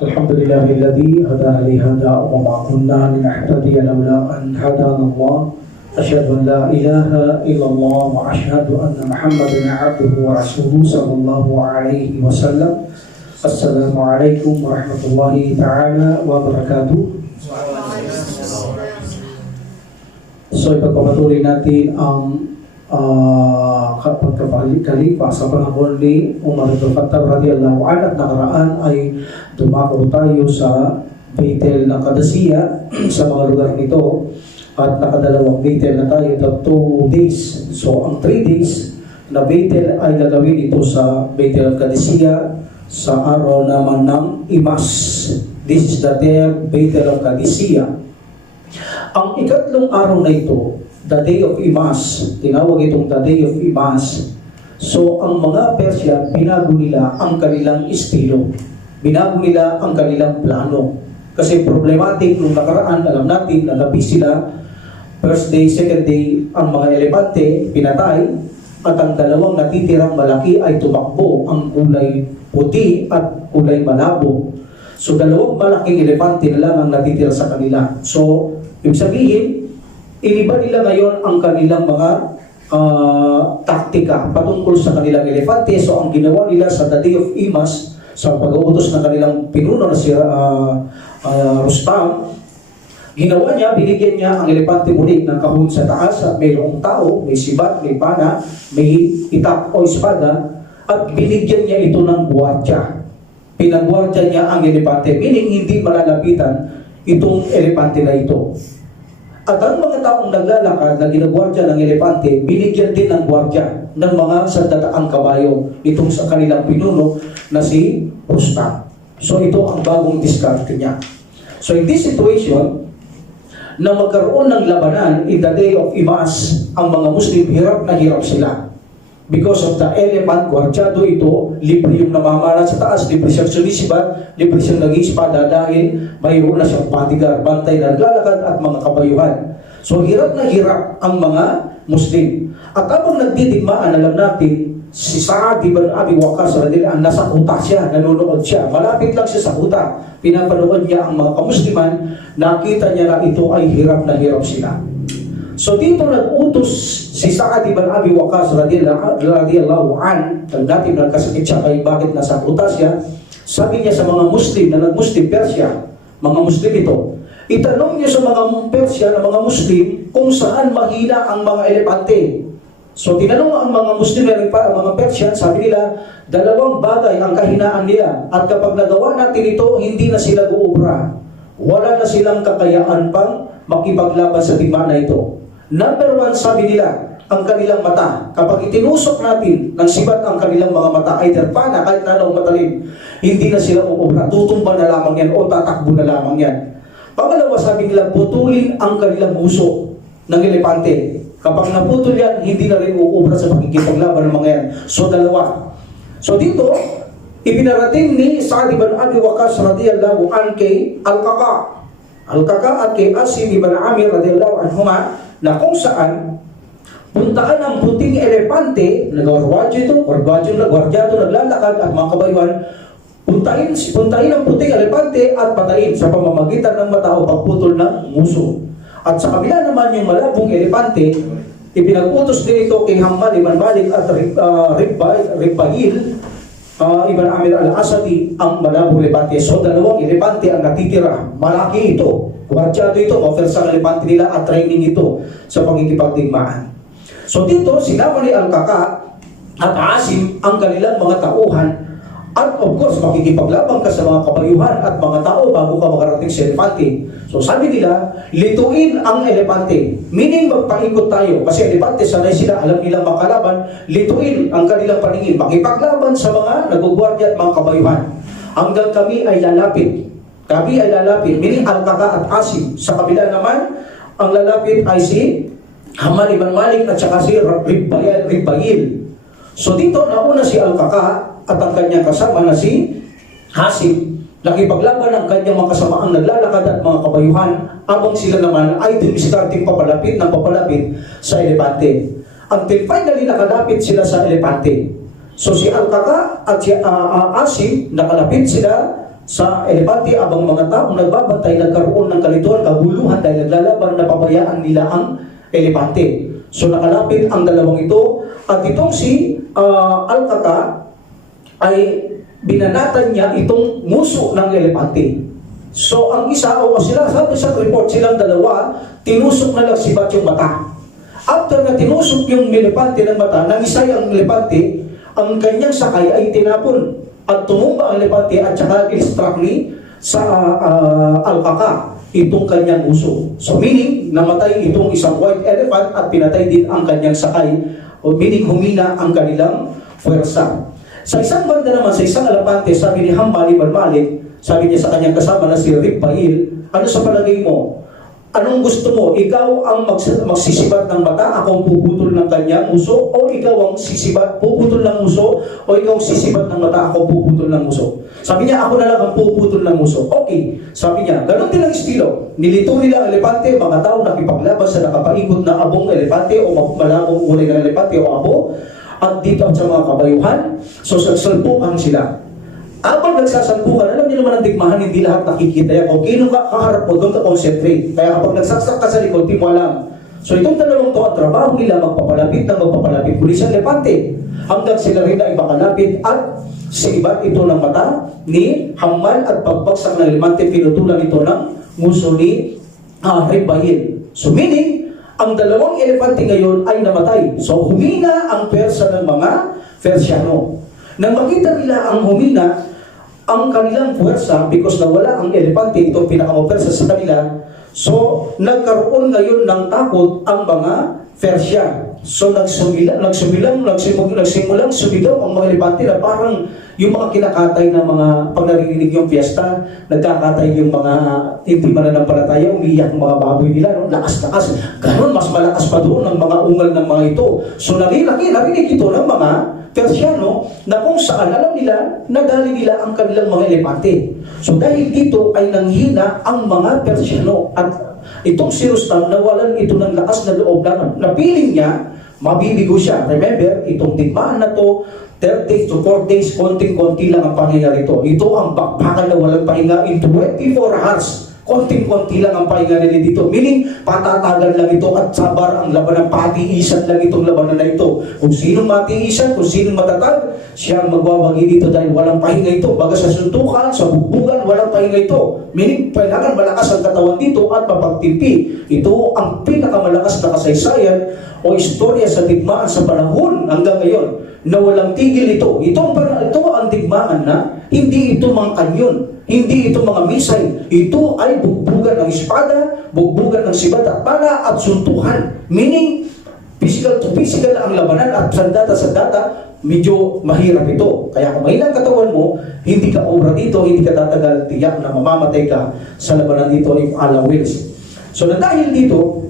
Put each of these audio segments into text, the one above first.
الحمد لله الذي هدانا لهذا وما كنا لنهتدي لولا أن هدانا الله أشهد أن لا إله إلا الله وأشهد أن محمدا عبده ورسوله صلى الله عليه وسلم. السلام عليكم ورحمة الله تعالى وبركاته. So ipagpapatuloy natin ang pagkabalik-kalipa sa panahon ni Umar ibn Khattab radiyallahu anhu at nakaraan ay dumako tayo sa Baitul Qadisiyah sa mga lugar nito at nakadalawang Baitul na tayo the 2 days. So ang 3 days na Baitul ay gagawin ito sa Baitul Qadisiyah sa araw naman ng Imas. This is the day Baitul Qadisiyah. Ang ikatlong araw na ito, the day of Imas, tinawag itong the day of Imas. So, ang mga Persya, binago nila ang kanilang estilo. Binago nila ang kanilang plano. Kasi problematic nung nakaraan, alam natin, nagabi sila. First day, second day, ang mga elepante, pinatay. At ang dalawang natitirang malaki ay tumakbo, ang kulay puti at kulay malabo. So, dalawang malaking elepante na lang ang natitira sa kanila. So, ibig sabihin, iniba nila ngayon ang kanilang mga taktika patungkol sa kanilang elepante. So ang ginawa nila sa the day of Imas, sa pag-uutos ng kanilang pinuno na si Rustam, ginawa niya, binigyan niya ang elepante muli ng kahon sa taas at mayroong tao, may sibat, may pana, may itak o espada, at binigyan niya ito ng buwardya. Pinagwardya niya ang elepante, meaning hindi malalapitan itong elepante na ito. At ang mga taong naglalakad na ginagwardya ng elepante, binigyan din ng gwardya ng mga sandataang kabayo itong sa kanilang pinuno na si Rustam. So ito ang bagong diskarte niya. So in this situation, na magkaroon ng labanan in the day of Imas, ang mga Muslim hirap na hirap sila. Because of the elephant, gwardyado ito, libre yung namamana sa taas, libre siyang sumisibat, libre siyang nag-iispada dahil mayroon na siyang bodyguard, bantay na naglalakad at mga kabayuhan. So hirap na hirap ang mga Muslim. At habang nagdidigmaan, alam natin, si Sa'ad ibn Abi Waqqas radhiyallahu anhu, nasa kuta siya, nanonood siya. Malapit lang siya sa kuta. Pinapanood niya ang mga kamusliman, nakita niya na ito ay hirap na hirap sila. So dito nag-utos si Sa'ad ibn Abi Waqqas radhiyallahu anhu, dati nagkasakit siya kay bakit nasa kuta siya. Sabi niya sa mga Muslim na nag-Muslim Persya, mga Muslim ito, itanong niyo sa mga Persya na mga Muslim kung saan mahina ang mga elepante. So tinanong ang mga Muslim na mga Persian, sabi nila, 2 bagay ang kahinaan nila. At kapag nagawa natin ito, hindi na sila uubra. Wala na silang kakayaan pang makipaglaban sa digmaan na ito. Number 1, sabi nila, ang kanilang mata. Kapag itinusok natin ng sibat ang kanilang mga mata, either pana, kahit na anong matalim, hindi na sila uubra. Tutumba na lamang yan o tatakbo na lamang yan. Pangalawa, sabi nila, putulin ang kanilang uso ng elepante. Kapag naputol yan, hindi na rin uubra sa pakikipaglaban ng mga yan. So, 2. So, dito, ipinarating ni Sa'ad ibn Abi Waqqas radhiyallahu anhu kay Al-Qaqa. Al-Qaqa at kay Asim ibn Amir radhiyallahu anhuma, na kung saan puntaan ang puting elepante, nagwarwadyo ito, gwardyado, naglalakad at mga kabayuhan, puntahin ang puting elepante at patayin sa pamamagitan ng mata o pagputol ng muso. At sa kabila naman yung malabong elepante, ipinag-utos din ito kay Hammad ibn Malik at Ribbail ibn Amir al-Asadi ang malabong elepante. So 2 elepante ang natitira. Malaki ito. Gwardyado ito. Offer sa elepante nila at training ito sa pagkikipagdigmaan. So dito, sinama ni Al-Qaqa at Asim ang kanilang mga tauhan. At of course, makikipaglaban ka sa mga kabayuhan at mga tao bago ka makarating sa elepante. So sabi nila, lituin ang elepante. Meaning magpaikot tayo. Kasi elepante, sanay sila, alam nilang makalaban. Lituin ang kanilang paningin. Makipaglaban sa mga nagugwardya at mga kabayuhan. Hanggang kami ay lalapit. Kami ay lalapit. Meaning Al-Qaqa at Asim. Sa kabila naman, ang lalapit ay si Hammad ibn Malik at saka si Ribbail. So dito, nauna si Al-Qaqa at ang kanyang kasama na si Asim. Nakipaglaban ang kanyang mga kasamaang naglalakad at mga kabayuhan, abang sila naman ay dumiskarting papalapit ng papalapit sa elepante. Until finally nakalapit sila sa elepante. So si Al-Qaqa at si Asim, nakalapit sila sa elepante abang mga taong nagbabantay nagkaroon ng kalituhan, kaguluhan dahil naglalaban na pabayaan nila ang elepante. So nakalapit ang dalawang ito at itong si Al-Qaqa ay binanatan niya itong muso ng elepante. So ang isa o sila sabi sa report silang dalawa tinusok na nagsibat yung mata. After na tinusok yung elepante ng mata, nangisay ang elepante, ang kanyang sakay ay tinapon at tumumba ang elepante at saka instantly sa Al-Qaqa itong kanyang uso. So meaning, namatay itong isang white elephant at pinatay din ang kanyang sakay. Meaning, humina ang kanilang puwersa. Sa isang banda naman, sa isang elepante, sabi ni Hambal ibn Malik, sabi niya sa kanyang kasama na si Ribbail, ano sa palagay mo? Anong gusto mo? Ikaw ang magsisibat ng mata, ako ang puputol ng kanyang uso, o ikaw ang puputol ng uso, o ikaw ang sisibat ng mata, ako ang puputol ng uso. Sabi niya, ako na lang ang puputol ng uso. Okay. Sabi niya, ganun din ang estilo. Nilito nila ang elepante, mga tao nakipaglaban sa nakapaikot na abong elepante o malabong ulay ng elepante o abo, at dito sa mga kabayuhan, so salpukan sila. Habang nagsasalpukan, alam niyo naman ang digmahan, hindi lahat nakikita yan. Kung kino ka kaharap mo, doon ka concentrate. Kaya kapag nagsaksak ka sa likod, di mo alam. So itong dalawang to, ang trabaho nila magpapalapit ng magpapalapit muli sa elepante. Hanggang sila rin ay makalapit at sibat ito ng mata ni Hammal at pagbagsak ng elepante, pinutulan ito ng muso ni Ribbail. So meaning, ang dalawang elepante ngayon ay namatay. So humina ang pwersa ng mga Persiano. Nang makita nila ang humina, ang kanilang puwersa, because nawala ang elepante, itong pinakamopersa sa kanila, so nagkaroon ngayon ng takot ang mga Persia. So nagsimulang sumigaw ang mga elepante na parang yung mga kinakatay na mga pag narinig yung fiesta, nagkakatay yung mga hindi mananampalataya, umiyak ang mga baboy nila, no? Lakas-lakas. Ganon, mas malakas pa doon ang mga ungal ng mga ito. So narinig ito ng mga Persiano na kung saan alam nila, nagali nila ang kanilang mga elepante. So dahil dito ay nanghina ang mga Persiano at itong si Rustam nawalan ito ng lakas na loob na napiling niya, mabibigo siya. Remember, itong digmaan na to, 3 days to 4 days, konting-konti lang ang pahinga rito. Ito ang bakbakan na walang pahinga in 24 hours. Konting-konti lang ang pahinga nila dito. Meaning, patatagal lang ito at sabar ang labanan. Patiisan lang itong labanan na ito. Kung sinong matiisan, kung sinong matatag, siya ang magwawagi dito dahil walang pahinga ito. Baga sa suntukan, sa bubugan, walang pahinga ito. Meaning, kailangan malakas ang katawan dito at mapagtimpi. Ito ang pinakamalakas na kasaysayan o istorya sa digmaan sa panahon hanggang ngayon na walang tigil ito. Ito ang digmaan na hindi ito mga kanyon. Hindi ito mga misay. Ito ay bugbugan ng espada, bugbugan ng sibat at bala at suntukan. Meaning, physical to physical ang labanan at sandata sa data, medyo mahirap ito. Kaya kung mahina ang katawan mo, hindi ka obra dito, hindi ka tatagal, tiyak na mamamatay ka sa labanan dito if Allah wills. So na dahil dito,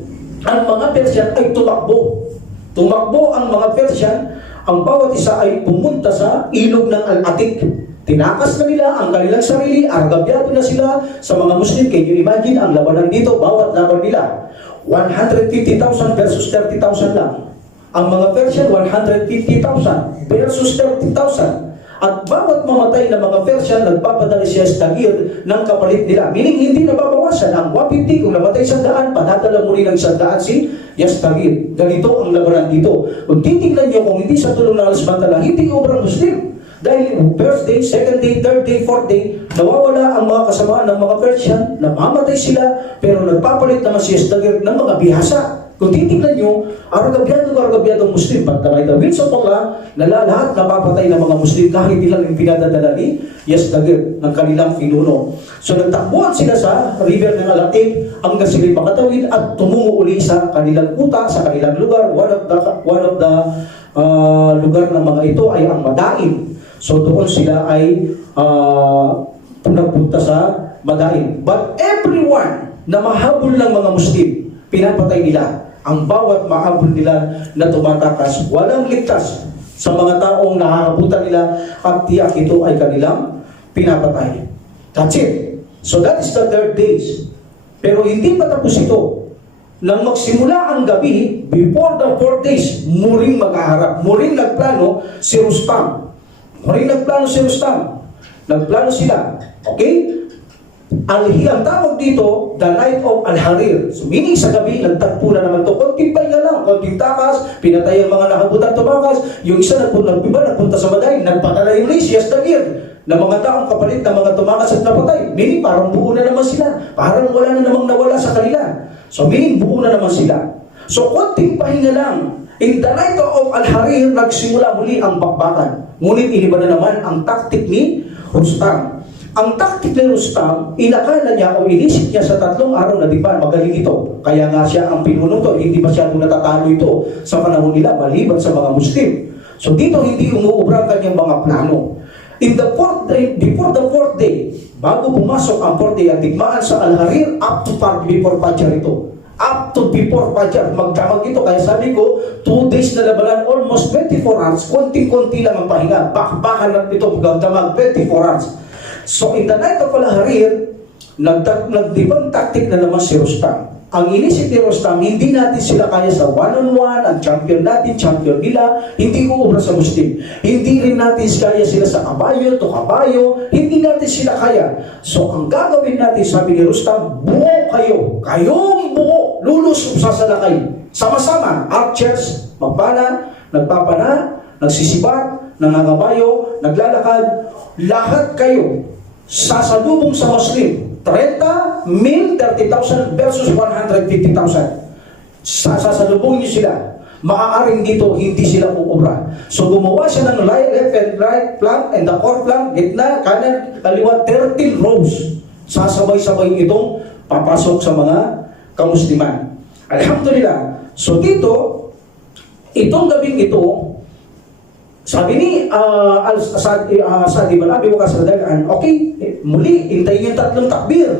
ang mga Persian ay tumakbo. Tumakbo ang mga Persian, ang bawat isa ay pumunta sa ilog ng Al-Atik. Tinakas na nila ang kanilang sarili, argabyado na sila sa mga Muslim. Can you imagine ang labanan dito? Bawat laban nila, 150,000 versus 30,000 lang. Ang mga Persian, 150,000 versus 30,000. At bawat mamatay na mga Persian, nagpapadali siya sa tagir ng kapalit nila. Meaning, hindi nababawasan. Ang 150, kung namatay 100, padadala muli ng 100 si Yastagir. Ganito ang labanan dito. Kung titignan nyo, kung hindi sa tulong ng Al-Subhanahu, hindi obrang Muslim. Dahil first day, second day, third day, fourth day, nawawala ang mga kasamaan ng mga Persian, namamatay sila, pero nagpapalit naman si Yastagir ng mga bihasa. Kung titignan nyo, argabyadong Muslim, but by the will of Allah, na lahat napapatay ng mga Muslim kahit ilang yung pinadadala ni Yastagir ng kanilang pinuno. So nagtakbuhan sila sa river ng Al-Atik hanggang sila'y makatawid at tumungo uli sa kanilang kuta, sa kanilang lugar. One of the lugar ng mga ito ay ang Madain. So doon sila ay nagpunta sa Madain. But everyone na mahabol ng mga Muslim, pinapatay nila. Ang bawat mahabol nila na tumatakas, walang ligtas sa mga taong nakakabutan nila at tiyak ito ay kanilang pinapatay. That's it. So that is the 3rd days. Pero hindi pa tapos ito. Nang magsimula ang gabi, before the 4th days, muring maghaharap. Muring nagplano si Rustam. Nagplano sila. Okay? Ang tawag dito, the night of Al-Harir. So, meaning sa gabi, nagtagpo na naman to. Konting pahinga lang, konting takas, pinatay ang mga nakabutan tumakas. Yung isa nagpunta sa Madain, nagpadala yung Lysias Dagir na mga taong kapalit na mga tumakas at napatay. Meaning, parang buo na naman sila. Parang wala na namang nawala sa kanila. So, meaning, buo na naman sila. So, konting pahinga lang. In the night of Al-Harir, nagsimula muli ang bakbakan. Ngunit iniba na naman ang taktik ni Rustam. Ang taktik ni Rustam, inakala niya o inisip niya sa 3 araw na diba, magaling ito. Kaya nga siya ang pinunuto, hindi masyadong natatalo ito sa panahon nila, maliban sa mga Muslim. So dito hindi umuubra ang kanyang mga plano. In the fourth day, before the 4th day, bago pumasok ang 4th day at digmaan sa Al-Harir, up to before Fajr ito. Up to before Fajr, magdamag ito. Kaya sabi ko, 2 days na labanan, almost 24 hours, konting-konti lang ang pahinga. Bakbakan lang ito, magdamag 24 hours. So in the night of Al-Harir, nagdibang taktik na naman si Rustam. Ang inisip ni Rustam, hindi natin sila kaya sa one-on-one, ang champion natin, champion nila, hindi uubra sa Muslim. Hindi rin natin kaya sila sa kabayo, to kabayo, hindi natin sila kaya. So ang gagawin natin, sabi ni Rustam, buo kayo, kayong buo, lulusob sa salakay. Sama-sama, archers, magpana, nagpapana, nagsisibat, nangangabayo, naglalakad, lahat kayo sasalubong sa Muslim. 30 mil, 30,000 versus 150,000. Sasalubong niyo sila. Maaaring dito, hindi sila uubra. So gumawa siya ng left and right flank and the core flank, gitna, kanan, kaliwa, 13 rows. Sasabay-sabay itong papasok sa mga kamusliman. Alhamdulillah. So dito, itong gabing ito, sabi ni Sa'd ibn Abi Waqqas radhiyallahu anhu, okay, muli, hintayin yung 3 takbir.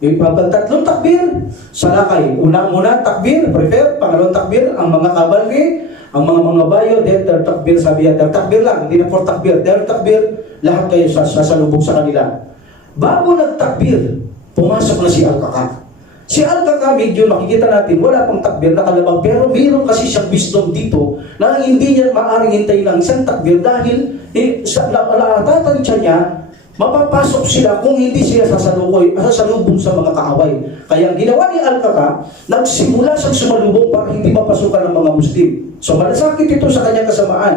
Yung 3 takbir, salakay. Una muna takbir, prefer. Pangalawang takbir, ang mga kabalri, ang mga bayo, then third takbir, sabi niya, third takbir lang, hindi na 4 takbir. Third takbir, lahat kayo sasalubog sa kanila. Bago nagtakbir, pumasok na si Al-Qaqa. Si Al-Qaqa, medyo makikita natin, wala pang takbir, nakalabang, pero mayroon kasi siyang wisdom dito na hindi niya maaaring hintayin ng isang takbir dahil sa natatansya niya, mapapasok sila kung hindi sila sasalubong sa mga kaaway. Kaya ang ginawa ni Al-Qaqa, nagsimula siyang sumalubong para hindi mapasukan ng mga Muslim. So malasakit ito sa kanyang kasamaan.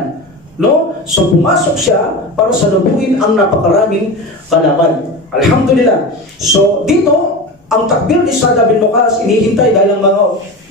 No? So pumasok siya para salubungin ang napakaraming kalaban. Alhamdulillah. So dito, ang takbir ni Sa'd bin Mu'adh inihintay dahil ang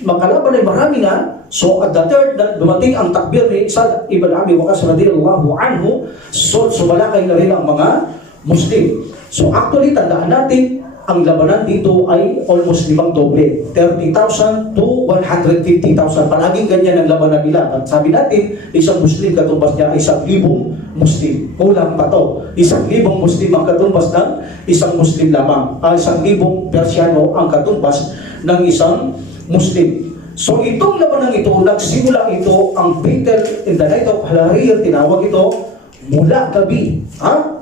mga kalaban ay marami na. So at the third, dumating ang takbir ni Sa'd ibn Abi Waqqas radhiyallahu anhu. So sumalakay na rin ang mga Muslim. So actually, tandaan natin, ang labanan dito ay almost 5 doble. 30,000 to 150,000. Palaging ganyan ang labanan nila. At sabi natin, isang Muslim katumbas niya ay 1,000 Muslim. Kulang pa to. 1,000 Muslim ang katumbas ng isang Muslim lamang. 1,000 Persiano ang katumbas ng isang Muslim. So itong labanan ito, nagsimula ito ang battle in the night of Al-Harir, tinawag ito mula gabi.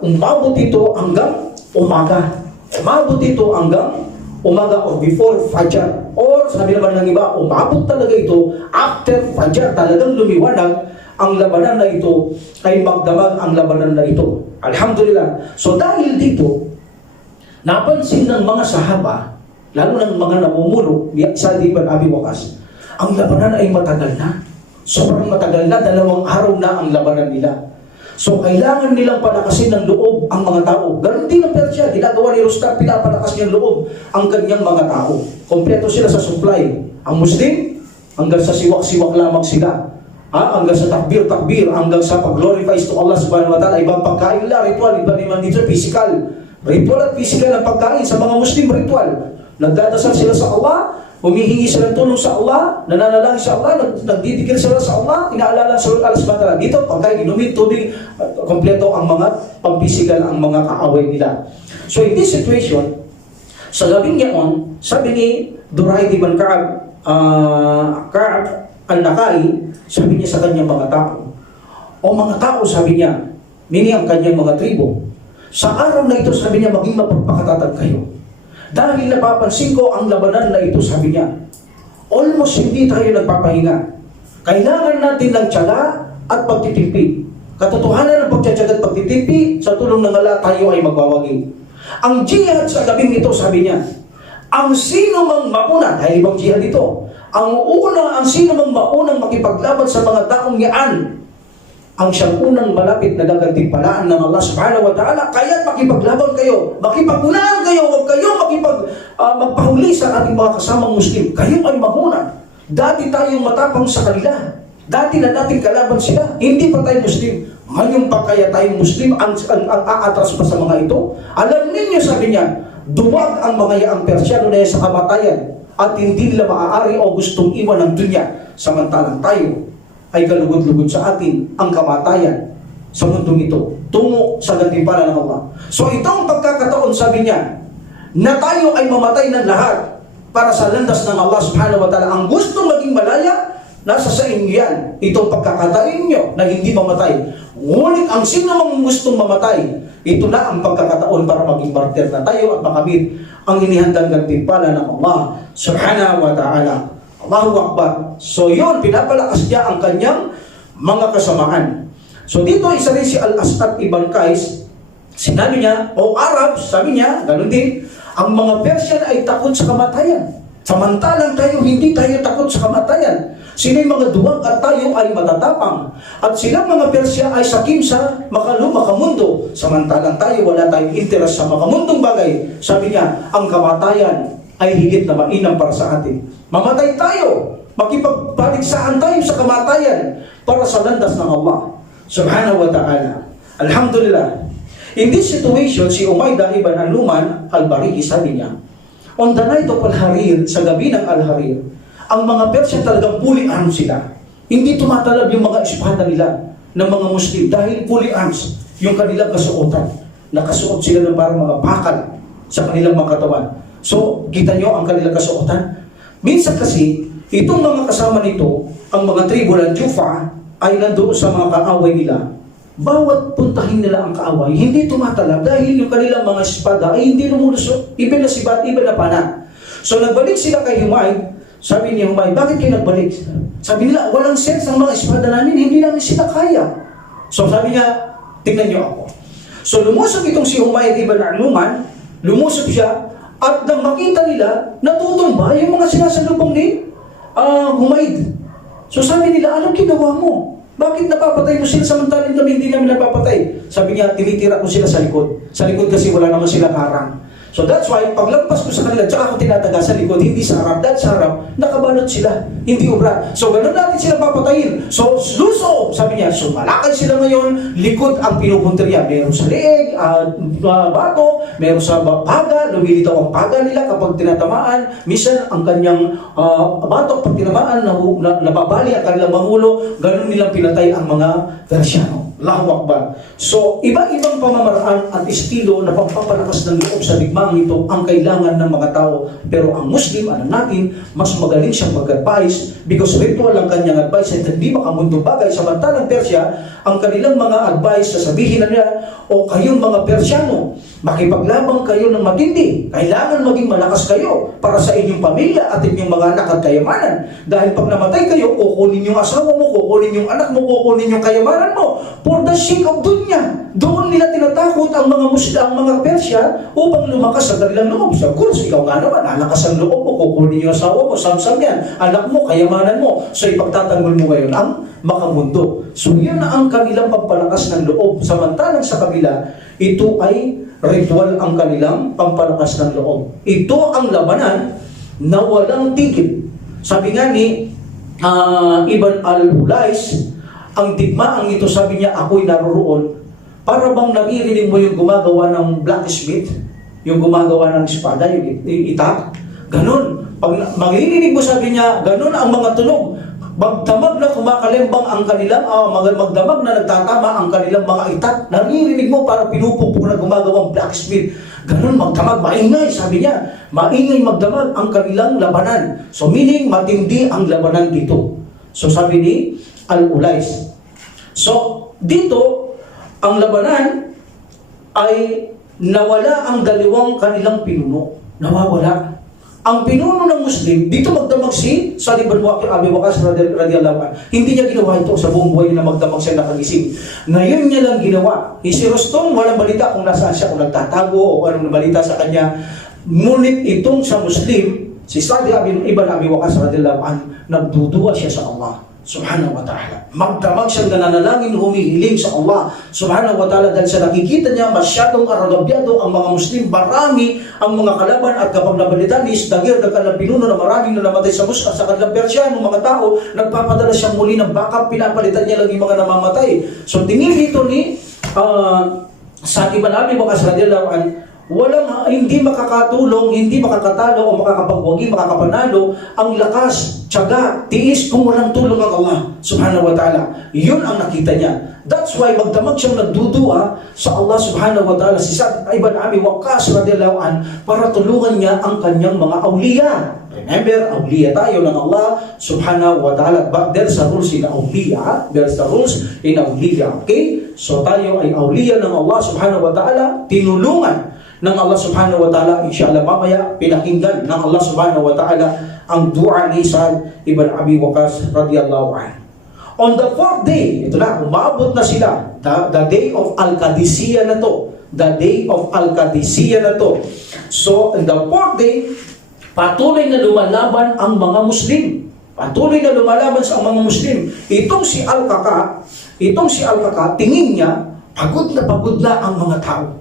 Umabot ito hanggang umaga. Umabot ito hanggang umaga or before Fajr. Or sabi naman ng iba, umabot talaga ito after Fajr. Talagang lumiwanag ang labanan na ito, ay magdamag ang labanan na ito. Alhamdulillah. So dahil dito, napansin ng mga sahaba, lalo ng mga namumuno, Sa'd ibn Abi Waqqas, ang labanan ay matagal na. Sobrang matagal na, 2 araw na ang labanan nila. So, kailangan nilang palakasin ng loob ang mga tao. Ganon din ang Persya. Ginagawa ni Rustam, pinapalakas niya ng loob ang kanyang mga tao. Kompleto sila sa supply. Ang Muslim, hanggang sa siwak-siwak lamang sila. Hanggang sa takbir-takbir, hanggang sa pag-glorify to Allah subhanahu wa ta'ala. Ibang pagkain nila, ritual. Iba naman dito, physical. Ritual at physical ang pagkain sa mga Muslim, ritual. Nagdadasal sila sa Allah, humihingi sila ng tulong sa Allah, nananalangin sa Allah, nagdidikir sila sa Allah, inaalala sa Allah subhanahu wa ta'ala. Dito, pagkain, inumin, tubig, kompleto ang mga pampisikal, ang mga kaaway nila. So in this situation, sa gabing yaon, sabi ni Durayd ibn Ka'ab al-Nakai, sabi niya sa kanyang mga tao, o mga tao, sabi niya, mini ang kanyang mga tribo, sa araw na ito, sabi niya, maging mapagpakatatag kayo. Dahil napapansin ko ang labanan na ito, sabi niya, almost hindi tayo nagpapahinga. Kailangan natin ng tiyaga at pagtitipid. katotohanan ng pagtsatsagat pagtitipi, sa tulong ng Allah tayo ay magwawagi. Ang jihad sa gabing ito, sabi niya, ang sino mang mauna, dahil ibang jihad ito, ang sino mang maunang makipaglaban sa mga taong yan, ang siyang unang malapit na gagantimpalaan ng Allah subhanahu wa ta'ala. Kaya't makipaglaban kayo, makipagunahan kayo, huwag kayo magpahuli sa ating mga kasamang Muslim. Kayo ay mahuna. Dati tayong matapang sa kanila. Dati na nating kalaban sila. Hindi pa tayo Muslim. Ngayon pa kaya tayong Muslim ang aatras pa sa mga ito? Alam ninyo, sabi niya, duwag ang mga yaang Persyano na sa kamatayan at hindi nila maaari o gustong iwan ng dunya. Samantalang tayo ay kalugod-lugod sa atin ang kamatayan sa mundong ito, tungo sa gantimpala ng Allah. So itong pagkakataon, sabi niya, na tayo ay mamatay ng lahat para sa landas ng Allah subhanahu wa ta'ala. Ang gusto maging malaya, nasa sa inyo yan. Itong pagkakataon nyo na hindi mamatay. Ngunit ang sino mang gustong mamatay, ito na ang pagkakataon para maging martir na tayo at makamit ang inihandang gantimpala ng Allah subhanahu wa ta'ala. Allahu Akbar. So yun, pinapalakas niya ang kanyang mga kasamaan. So dito, isa rin si Al-As'ad ibn Qais, sinabi niya, o Arab, sabi niya, ganun din, ang mga Persian ay takot sa kamatayan. Samantalang tayo, hindi tayo takot sa kamatayan. Sila'y mga duwag at tayo ay matatapang. At silang mga Persya ay sakim sa makamundo. Samantalang tayo, wala tayong interes sa makamundong bagay. Sabi niya, ang kamatayan ay higit na mainam para sa atin. Mamatay tayo, makipagpaligsahan tayo sa kamatayan para sa landas ng Allah subhanahu wa ta'ala. Alhamdulillah. In this situation, si Umaydah ibn Nu'man al-Bari'i, sabi niya, on the night of Al-Harir, sa gabi ng Al-Harir, ang mga Persya talagang fully armed sila. Hindi tumatalab yung mga espada nila ng mga Muslim dahil fully arms yung kanilang kasuotan. Nakasuot sila ng parang mga bakal sa kanilang mga katawan. So, kita nyo ang kanilang kasuotan. Minsan kasi, itong mga kasama nito, ang mga tribo ng Jufa, ay nandoon sa mga kaaway nila. Bawat puntahin nila ang kaaway, hindi tumatalab dahil yung kanilang mga espada ay hindi lumulusot. Iba na sibat, iba na pana. So, nagbalik sila kay Humay. Sabi ni Humay, bakit kayo nagbalik? Sabi nila, walang sense ang mga espada namin, hindi namin sila kaya. So, sabi niya, tingnan niyo ako. So, lumusot itong si Humay ibn Nu'man, lumusot siya, at nang makita nila, natutumba yung mga sinasalubong ni Humayd. So sabi nila, anong ginawa mo? Bakit napapatay mo sila samantalang kami hindi namin napapatay? Sabi niya, tinitira ko sila sa likod. Sa likod kasi wala naman sila karang. So that's why, paglampas ko sa kanila, tsaka ako tinataga sa likod, hindi sa harap. Dahil sa harap, nakabalot sila, hindi obra. So ganun natin sila papatayin. So luso, sabi niya, so malakay sila ngayon, likod ang pinupunteriya. Meron sa leeg, bato, meron sa paga, lumilitaw ang paga nila kapag tinatamaan. Minsan, ang kanyang bato, pag tinamaan, nababali ang kanilang mangulo, ganun nilang pinatay ang mga Persyano. Allahu Akbar. So, iba-ibang pamamaraan at estilo na pagpapalakas ng loob sa digmaan ito ang kailangan ng mga tao. Pero ang Muslim, alam natin, mas magaling siyang mag-advise because ritual ang kanyang advice at hindi makamundong bagay. Samantalang Persya, ang kanilang mga advice, sasabihin na nila, o kayong mga Persyano, makipaglabang kayo ng matindi. Kailangan maging malakas kayo para sa inyong pamilya at inyong mga anak at kayamanan. Dahil pag namatay kayo, kukunin yung asawa mo, kukunin yung anak mo, kukunin yung kayamanan mo. For the sake of dunya. Doon nila tinatakot ang mga Muslim, ang mga Persya upang lumakas sa kanilang loob. So, of course, ikaw nga naman, lalakas ang loob mo, kukunin yung asawa mo, samsam yan, anak mo, kayamanan mo. So, ipagtatanggol mo ngayon ang makamundo. So, yun na ang kanilang pampalakas ng loob. Samantalang sa kabila, ito ay ritual ang kanilang pampalakas ng loob. Ito ang labanan na walang tigil. Sabi nga ni Ibn al-Hulais, ang digmaang ito, sabi niya, ako'y naroroon. Para bang naririnig mo yung gumagawa ng blacksmith, yung gumagawa ng espada, yung itak? Ganon. Pag maririnig mo, sabi niya, ganon ang mga tunog. Magdamag na kumakalembang ang kanilang, magdamag na nagtatama ang kanilang mga itak. Naririnig mo para pinupupong na gumagawang blacksmith. Ganon, magdamag, maingay, sabi niya. Maingay magdamag ang kanilang labanan. So meaning, matindi ang labanan dito. So sabi ni Al-Ulais. So, dito, ang labanan ay nawala ang dalawang kanilang pinuno. Nawawala. ang pinuno ng Muslim, dito magdamag si Sa'd ibn Abi Waqqas radiyallahu anhu. Hindi niya ginawa ito sa buong buhay na magdamag siya nakagising. Ngayon niya lang ginawa. Si Rustam, walang balita kung nasaan siya, kung nagtatago o anong balita sa kanya. Ngunit itong sa Muslim, si Sa'd ibn Abi Waqqas radiyallahu anhu, nagduduwa siya sa Allah subhanahu wa ta'ala. Magdamag siyang nananalangin, humihiling sa Allah subhanahu wa ta'ala dahil sa nakikita niya masyadong aragabyado ang mga Muslim, marami ang mga kalaban at kapag nabalitan ni Isdagir na kanilang pinuno na maraming na namatay sa Mus'ab sa kanilang Persiano, mga tao, nagpapadala siyang muli ng backup, pinapalitan niya lang yung mga namamatay. So tingin dito ni Sa'd ibn Abi Waqqas radiyallahu anhu, hindi makakatulong, hindi makakatalo o makakapagwagi, makakapanalo ang lakas, tiyaga, tiis kung walang tulong ng Allah subhanahu wa ta'ala. Yun ang nakita niya. That's why magdamag siyang nagdudua sa Allah subhanahu wa ta'ala, si Sa'd ibn Abi Waqqas radiyallahu anhu, para tulungan niya ang kanyang mga awliya. Remember, awliya tayo ng Allah subhanahu wa ta'ala. But there's a rules in awliya. There's the rules in awliya. Okay? So tayo ay awliya ng Allah subhanahu wa ta'ala, tinulungan ng Allah subhanahu wa ta'ala. Inshallah mamaya pinakinggan ng Allah subhanahu wa ta'ala ang dua ni Sa'd ibn Abi Waqqas radiyallahu anhu. On the fourth day, ito na, umabot na sila, the day of Al-Qadisiyah na to. The day of Al-Qadisiyah na to. So, in the fourth day, patuloy na lumalaban ang mga Muslim. Patuloy na lumalaban sa mga Muslim. Itong si Al-Qaqa, tingin niya, pagod na ang mga tao.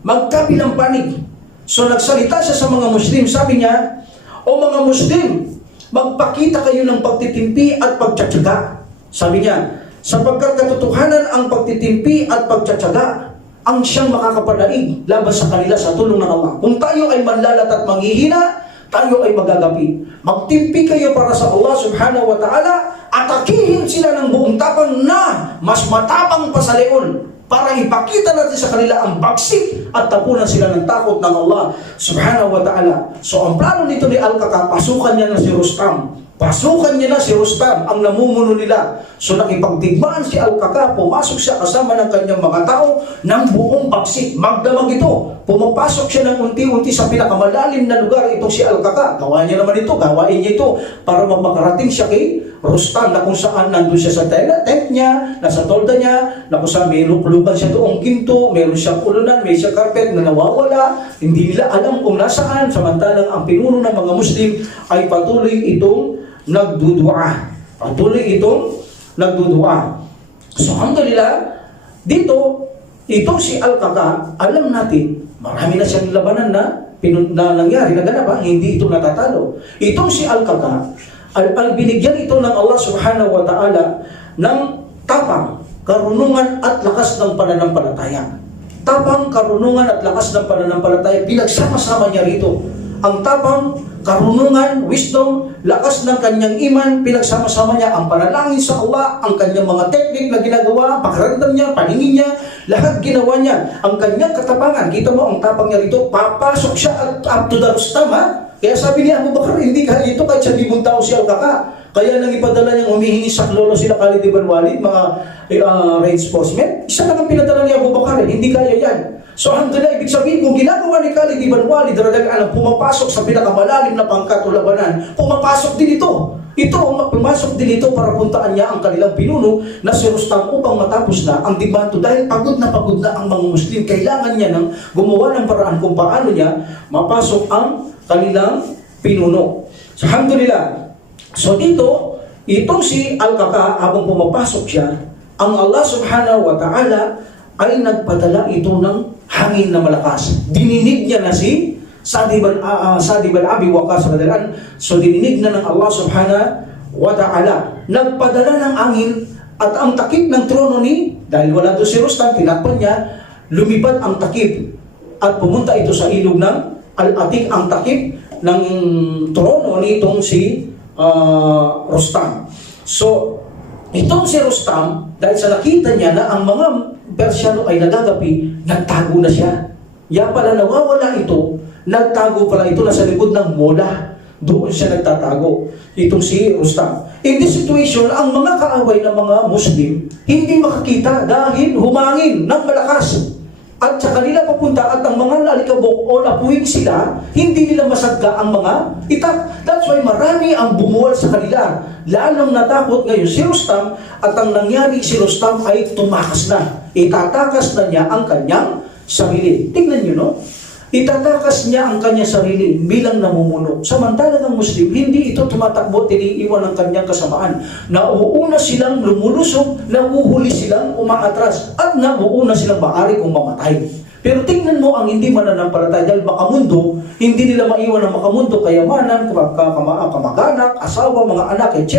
Magkabilang panig. So nagsalita siya sa mga Muslim, sabi niya, o mga Muslim, magpakita kayo ng pagtitimpi at pagtsatsaga. Sabi niya, sapagkat katotohanan ang pagtitimpi at pagtsatsaga ang siyang makakapanaig laban sa kanila sa tulong ng Allah. Kung tayo ay manlalat at manghihina, tayo ay magagapi. Magtimpi kayo para sa Allah subhanahu wa ta'ala, atakihin sila ng buong tapang na mas matapang pa sa leon, para ipakita natin sa kanila ang bagsik at tapunan sila ng takot ng Allah subhanahu wa ta'ala. So ang plano nito ni Al-Qaqa, pasukan niya na si Rustam. Pasukan niya na si Rustam, ang namumuno nila. So nakipagdigmaan si Al-Qaqa, pumasok siya kasama ng kanyang mga tao ng buong bagsik. Magdamag ito. Pumapasok siya ng unti-unti sa pinakamalalim na lugar itong si Al-Qaqa. Gawain niya naman ito, gawain niya ito para makarating siya kay Rustam na kung saan nandun siya sa tent niya, nasa tolda niya, na kung saan may luklukan siya doong ginto, meron siyang ulunan, may siyang carpet na nawawala, hindi nila alam kung nasaan, samantalang ang pinuno ng mga Muslim ay patuloy itong nagdudua. Patuloy itong nagdudua. So, alhamdulillah, dito, itong si Al-Qaqa, alam natin, marami na siyang labanan na nangyari, naganap, hindi ito natatalo. Itong si Al-Qaqa, binigyan ito ng Allah subhanahu wa ta'ala ng tapang, karunungan at lakas ng pananampalataya. Tapang, karunungan at lakas ng pananampalataya, pinagsama-sama niya rito. Ang tapang, karunungan, wisdom, lakas ng kanyang iman, pinagsama-sama niya ang panalangin sa Allah, ang kanyang mga teknik na ginagawa, pakiramdam niya, paningin niya, lahat ginawa niya. Ang kanyang katapangan, kita mo ang tapang niya rito, papasok siya at up to the Rustam, ha? Kaya sabi niya, Abu Bakar, hindi kaya ito kahit sa 1,000 tao si Al-Qaqa. Kaya nang ipadala niyang humihingi sa klolo sila Khalid ibn Walid, mga reinforcement. Isa lang ang pinadala ni Abu Bakar, hindi kaya yan. So, alhamdulillah, ibig sabihin, kung ginagawa ni Khalid ibn Walid, radhiyallahu anhu, pumapasok sa pinakamalalim na pangkat o labanan, pumapasok din ito. Pumasok din ito para puntaan niya ang kanilang pinuno na si Rustam upang matapos na ang dibanto dahil pagod na ang mga Muslim. Kailangan niya nang gumawa ng paraan kung paano niya mapasok ang kanilang pinuno. So, alhamdulillah. So, dito, itong si Al-Qaqa, habang pumapasok siya, ang Allah subhanahu wa ta'ala ay nagpadala ito ng hangin na malakas. Dininig niya na si Sa'd ibn Abi Waqqas radhiyallahu anhu. So dininig na ng Allah subhanahu wa ta'ala. Nagpadala ng angin at ang takip ng trono dahil wala doon si Rustam, tinakpan niya, lumipad ang takip at pumunta ito sa ilog ng Al-Atiq, ang takip ng trono nitong si Rustam. So itong si Rustam, dahil sa nakita niya na ang mga Persyano ay nagagapi, nagtago na siya. Ya pala nawawala ito, nagtago pala ito, nasa likod ng mola. Doon siya nagtatago. Itong si Rustam. In this situation, ang mga kaaway ng mga Muslim, hindi makakita dahil humangin ng malakas. at sa kanila papunta at ang mga alikabok o napuwing sila, hindi nila masagka ang mga itak. That's why marami ang bumuwal sa kanila. Lalong natakot ngayon si Rustam at ang nangyari si Rustam ay tumakas na. Itatakas na niya ang kanyang sarili. Tingnan niyo, no? Itatakas niya ang kanyang sarili bilang namumuno. Samantala ng Muslim, hindi ito tumatakbo, tiniiwan ang kanyang kasamaan. Nauuna silang lumulusog, nauhuli silang umaatras, at nauuna silang maaari kung mamatay. Pero tingnan mo ang hindi mananampalataya dahil makamundo, hindi nila maiwan ang makamundo, kayamanan, kamag-anak, asawa, mga anak, etc.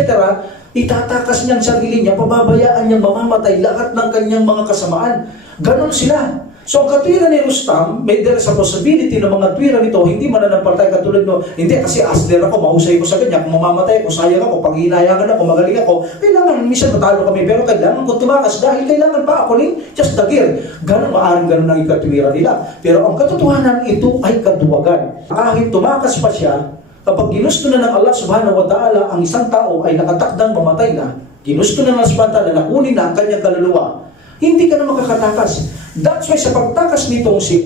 Itatakas niya ang sarili niya, pababayaan niyang mamamatay lahat ng kanyang mga kasamaan. Ganon sila. So ang katwiran ni Rustam, may there is a possibility na mga katwiran nito, hindi mananampalataya katulad no, hindi kasi asler ako, mahusay ko sa kanya, kung mamamatay ako, sayang ako, pag hinayangan ako, magaling ako, kailangan, minsan matalo kami, pero kailangan ko tumakas dahil kailangan pa ako ni just dagir. Ganon, maaaring ganon ang ikatwiran nila. Pero ang katotohanan, ito ay kaduwagan. Kahit tumakas pa siya, kapag ginusto na ng Allah subhanahu wa ta'ala, ang isang tao ay nakatakdang mamatay na, ginusto na ng Allah subhanahu wa ta'ala, nakunin na ang kanyang kaluluwa, hindi ka na makakatakas. That's why sa pagtakas nitong si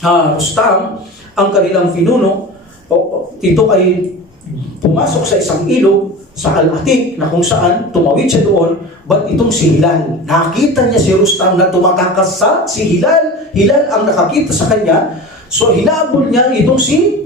Rustam, ang kanilang pinuno, ito ay pumasok sa isang ilog sa Al-Atik na kung saan tumawid siya doon, but itong si Hilal, nakita niya si Rustam na tumatakas sa si Hilal. Hilal ang nakakita sa kanya, so hinabol niya itong si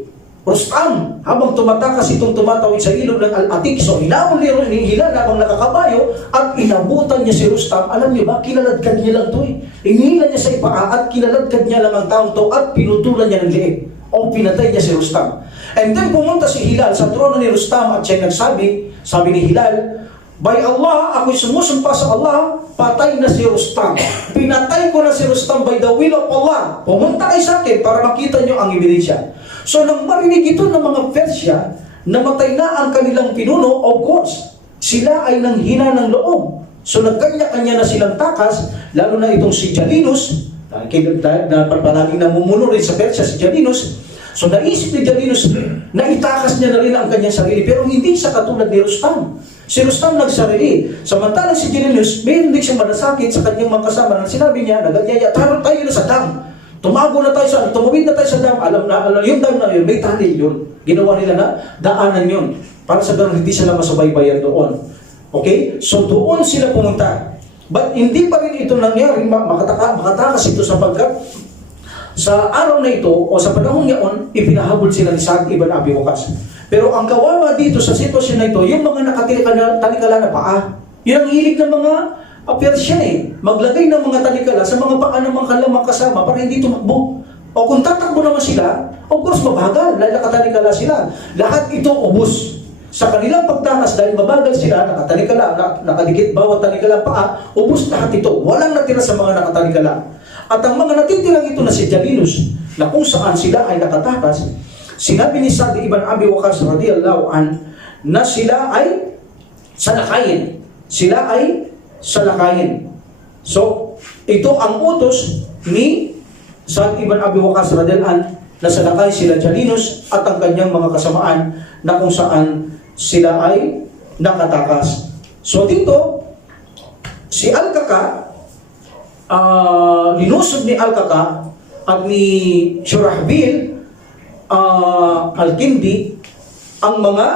Rustam habang tumatakas itong tumatawid sa ilog ng Al-Atik. So hinabol ni Hilal habang nakakabayo at inabutan niya si Rustam. Alam niyo ba, kinaladkad niya lang ito eh. Inila niya sa ipaa at kinaladkad niya lang ang taong to at pinutulan niya ng liig o pinatay niya si Rustam. And then pumunta si Hilal sa trono ni Rustam at siya nagsabi, sabi ni Hilal, by Allah, ako'y sumusumpa sa Allah, patay na si Rustam. Pinatay ko na si Rustam by the will of Allah. Pumunta kayo sa akin para makita niyo ang ebidensya. So nang marinig ito ng mga Persya, namatay na ang kanilang pinuno, of course, sila ay nanghina ng loob. So nagkanya-kanya na silang takas, lalo na itong si Jalinus, na palaging namumuno rin sa Persya si Jalinus. So naisip ni Jalinus na itakas niya na rin ang kanyang sarili, pero hindi sa katulad ni Rustam. Si Rustam nagsarili. Samantalang si Jalinus, mayroon din siyang malasakit sa kanyang mga kasama na sinabi niya, naganyaya, tayo na sa dam. Tumago na tayo sa, tumawid na tayo sa dam, alam yung dam na yun, may tunnel yun. Ginawa nila na, daanan yun. Para sa ganun, hindi sila masubaybayan doon. Okay? So doon sila pumunta. But hindi pa rin ito nangyari, makatakas ito sapagkat sa araw na ito, o sa panahon ngayon, ipinahabol sila ni Sa'd ibn Abi Waqqas. Pero ang kawawa dito sa sitwasyon na ito, yung mga nakatalikala na paa, yun ang hilig ng mga Persya eh. Maglagay ng mga talikala sa mga paa ng mga kalamang kasama para hindi tumakbo. O kung tatakbo naman sila, of course mabagal, dahil nakatalikala sila. Lahat ito ubos. Sa kanilang pagtakas, dahil mabagal sila, nakatalikala, nakadikit bawat talikala paa, ubos lahat ito. Walang natira sa mga nakatalikala. At ang mga natitirang ito na si Jalinus, na kung saan sila ay nakatakas, sinabi ni Sa'd ibn Abi Waqqas radiyallahu an na sila ay salakayin. Sila ay salakayin. So, ito ang utos ni Sa'd ibn Abi Waqqas radiyallahu an na salakay sila Jalinus at ang kanyang mga kasamaan na kung saan sila ay nakatakas. So dito, si Al-Kaka, linusog ni Al-Kaka at ni Shurahbil Al-Kindi ang mga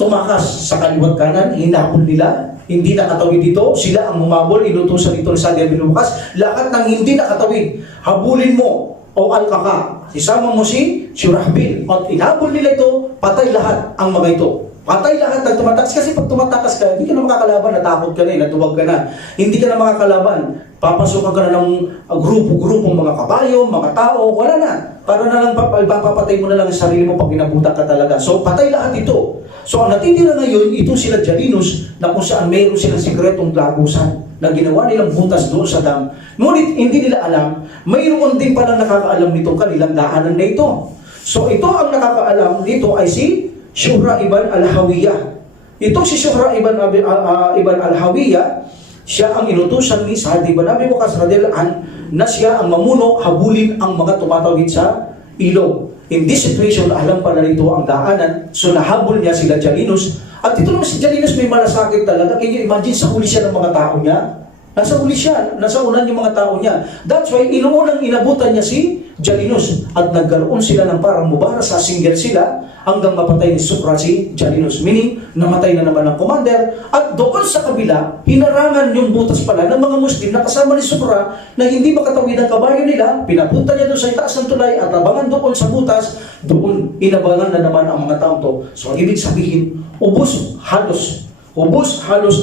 tumakas sa kaliwat kanan, hinabol nila, hindi nakatawid dito, sila ang humabol, inutusan dito ni Sa'd ibn Waqqas, lahat ng hindi nakatawid, habulin mo o Al-Kaka, isama mo si Shurahbil, at inabol nila ito, patay lahat ang mga ito. Patay lahat ng tumatakas. Kasi pag tumatakas ka, hindi ka na makakalaban, natakot ka na, natuwag ka na. Hindi ka na makakalaban. Papasukan ka na ng grupo-grupong mga kabayo, mga tao, wala na. Para na lang, papapatay mo na lang ang sarili mo pag pinabutak ka talaga. So, patay lahat ito. So, ang natitira ngayon, ito sila Jalinus, na kung saan mayroon silang sikretong lagusan na ginawa nilang buntas doon sa dam. Ngunit, hindi nila alam, mayroon din palang nakakaalam nitong kanilang daanan na ito. So, ito ang nakakaalam dito ay si Shuhra ibn al-Hawiyah. Itong si Shuhra ibn al-Hawiyah, siya ang inutusan ni Sa'd ibn Abi Waqqas radhiyallahu anhu na siya ang mamuno, habulin ang mga tumatawid sa ilog. In this situation, alam pa na rito ang daanan, so nahabol niya sila Jalinus. At ito naman si Jalinus may malasakit talaga. Can you imagine, sa huli siya ng mga tao niya? Nasa uli siya, nasa unan yung mga tao niya. That's why, inuunang inabutan niya si Jalinus. At nagkaroon sila ng parang mubara sa single sila hanggang mapatay ni Sukra si Jalinus. Meaning, namatay na naman ang commander. At doon sa kabila, hinarangan yung butas pala ng mga Muslim na kasama ni Sukra na hindi makatawid ang kabayo nila. Pinapunta niya doon sa itaas ng tulay at abangan doon sa butas. Doon, inabangan na naman ang mga tao to. So, ibig sabihin, ubos halos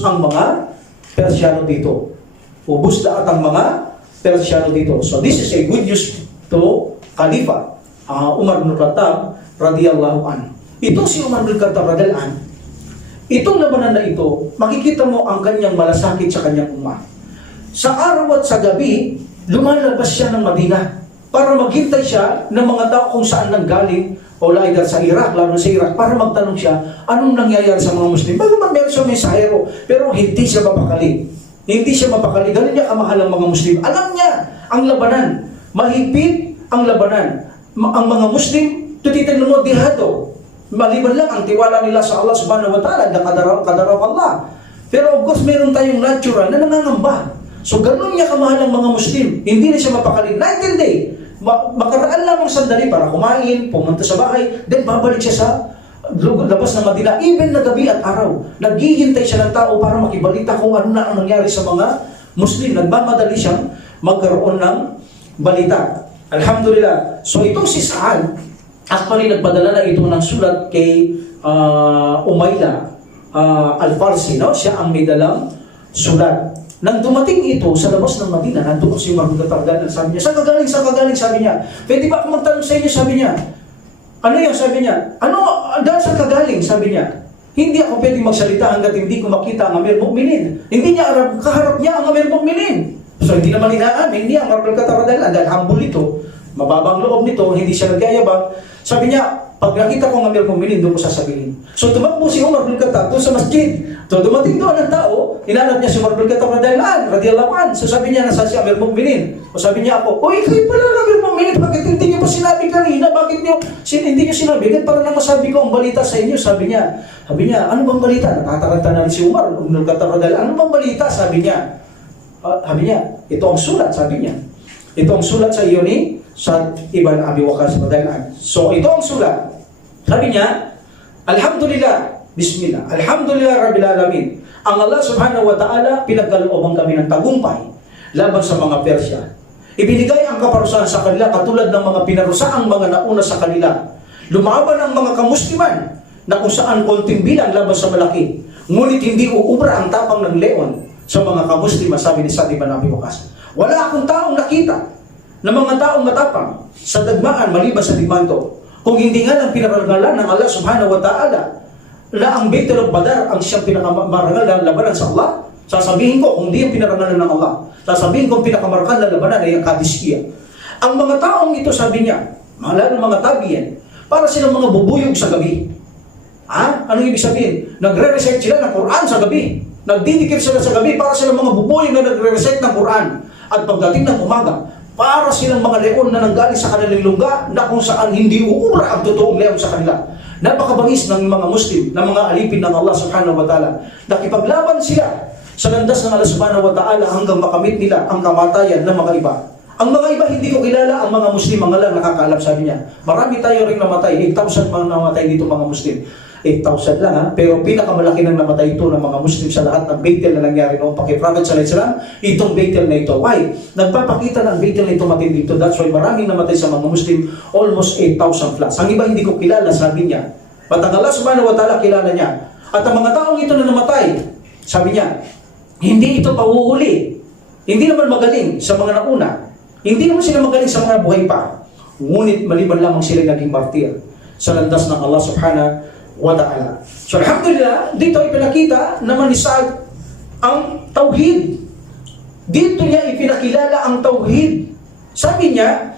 ang mga Persyano dito. Ubus lahat ang mga Persyano dito. So this is a good news to Khalifa Umar bin Khattab radiyallahu an. Ito si Umar bin Khattab radiyallahu an. Itong labanan na ito, makikita mo ang kanyang malasakit sa kanyang umma. Sa araw at sa gabi, lumalabas siya ng Madina para maghintay siya ng mga tao kung saan nanggaling o either sa Iraq, lalo sa Iraq, para magtanong siya anong nangyayari sa mga Muslim. Bagaman meron siya mensahero, pero hindi siya mapakali. Hindi siya mapakali. Ganun niya kamahal ang mga Muslim. Alam niya ang labanan. Mahigpit ang labanan. Ang mga Muslim, tutitignan mo, dihado. Maliban lang ang tiwala nila sa Allah subhanahu wa ta'ala na kadaraw Allah. Pero of course, meron tayong natural na nangangamba. So ganun niya kamahal ang mga Muslim. Hindi na siya mapakali. Night and day. Makaraan lamang sandali para kumain, pumunta sa bahay, then babalik siya sa labas ng Madina, even na gabi at araw. Naghihintay siya ng tao para makibalita kung ano na ang nangyari sa mga Muslim. Nagmamadali siyang magkaroon ng balita. Alhamdulillah. So itong si Sa'ad, actually nagpadala na ito ng sulat kay Umayla Al-Farsi. No? Siya ang may dalang sulat. Nang dumating ito sa labas ng Madina, nandoon si Umar bin Khattab, sabi niya, saan kagaling, sabi niya. Pwede ba akong magtanong sa inyo, sabi niya. Ano yun, sabi niya? Dahil saan kagaling, sabi niya. Hindi ako pwedeng magsalita hanggat hindi ko makita ang Amir Mu'minin. Hindi niya kaharap niya ang Amir Mu'minin. So hindi naman inaamin niya ang Umar bin Khattab dahil humble ito, mababang loob nito, hindi siya nagyayabang. Sabi niya, pag nakita ko ang Amir Mu'minin, doon ko sasabihin. So tumakbo si Umar bin Khattab doon sa masjid. So dumating doon ang tao, hinanap niya si Umar bin Khattab radiyallahu an. So sabi niya, nasa si Amir Mu'minin. O sabi niya ako, ikaw pala ang Amir Mu'minin, bakit hindi niyo pa sinabi kanina? Bakit hindi niyo sinabi? Ganit para lang masabi ko ang balita sa inyo, sabi niya. Sabi niya, ano bang balita? Natataranta na rin si Umar bin Khattab radiyallahu an. Ano bang balita? Sabi niya. Sabi niya, ito ang sulat, sabi niya. Ito ang sulat sa iyo ni Sa'd ibn Abi Waqqas radiyallahu an. So ito ang sulat. Sabi niya, Alhamdulillah, Bismillah, Alhamdulillah Rabbil Alamin. Ang Allah subhanahu wa ta'ala pinagkalooban kami ng tagumpay laban sa mga Persya. Ibinigay ang kaparusahan sa kanila katulad ng mga pinarusaang mga nauna sa kanila. Lumaban ang mga kamusliman na kung saan konting bilang laban sa malaki. Ngunit hindi uubra ang tapang ng leon sa mga kamusliman, sabi ni Sa'd ibn Abi Waqqas. Wala akong taong nakita na mga taong matapang sa dagmaan maliban sa digmando. Kung hindi nga lang pinararangalan ng Allah subhanahu wa ta'ala na ang Battle of Badr ang siyang pinakamarangal na labanan sa Allah, sasabihin ko kung di yung pinarangalan ng Allah, sasabihin ko ang pinakamarangal na labanan ay ang Qadisiyah. Ang mga taong ito, sabi niya, lalo mga tabiyan, para silang mga bubuyog sa gabi. Anong ibig sabihin? Nagre-recite sila ng Quran sa gabi. Nagdidikir sila sa gabi para silang mga bubuyog na nagre-recite ng Quran. At pagdating ng umaga, para silang mga leon na nanggaling sa kanilang lungga na kung saan hindi uubra ang totoong leon sa kanila. Napakabangis ng mga Muslim, ng mga alipin ng Allah subhanahu wa ta'ala. Nakipaglaban sila sa landas ng Allah subhanahu wa ta'ala hanggang makamit nila ang kamatayan ng mga iba. Ang mga iba hindi ko kilala, ang mga Muslim, mga lang nakakaalam, sabi niya. Marami tayo rin namatay, 8,000 mga namatay dito mga Muslim. 8,000 lang pero pinakamalaki nang namatay ito ng mga Muslim sa lahat ng battle na nangyari noong Prophet sallallahu alaihi wasallam, itong battle na ito. Why? Nagpapakita ng battle na ito matindi ito. That's why maraming namatay sa mga Muslim, almost 8,000 plus. Ang iba hindi ko kilala, sabi niya. But ang Allah subhanahu wa ta'ala kilala niya. At ang mga taong ito na namatay, sabi niya, hindi ito pauhuli. Hindi naman magaling sa mga nauna. Hindi naman sila magaling sa mga buhay pa. Ngunit maliban lamang sila naging martir sa landas ng Allah subhanahu wa ta'ala. So alhamdulillah, dito ay pinakita naman ni Sa'd ang tauhid. Dito niya ipinakilala ang tauhid. Sabi niya,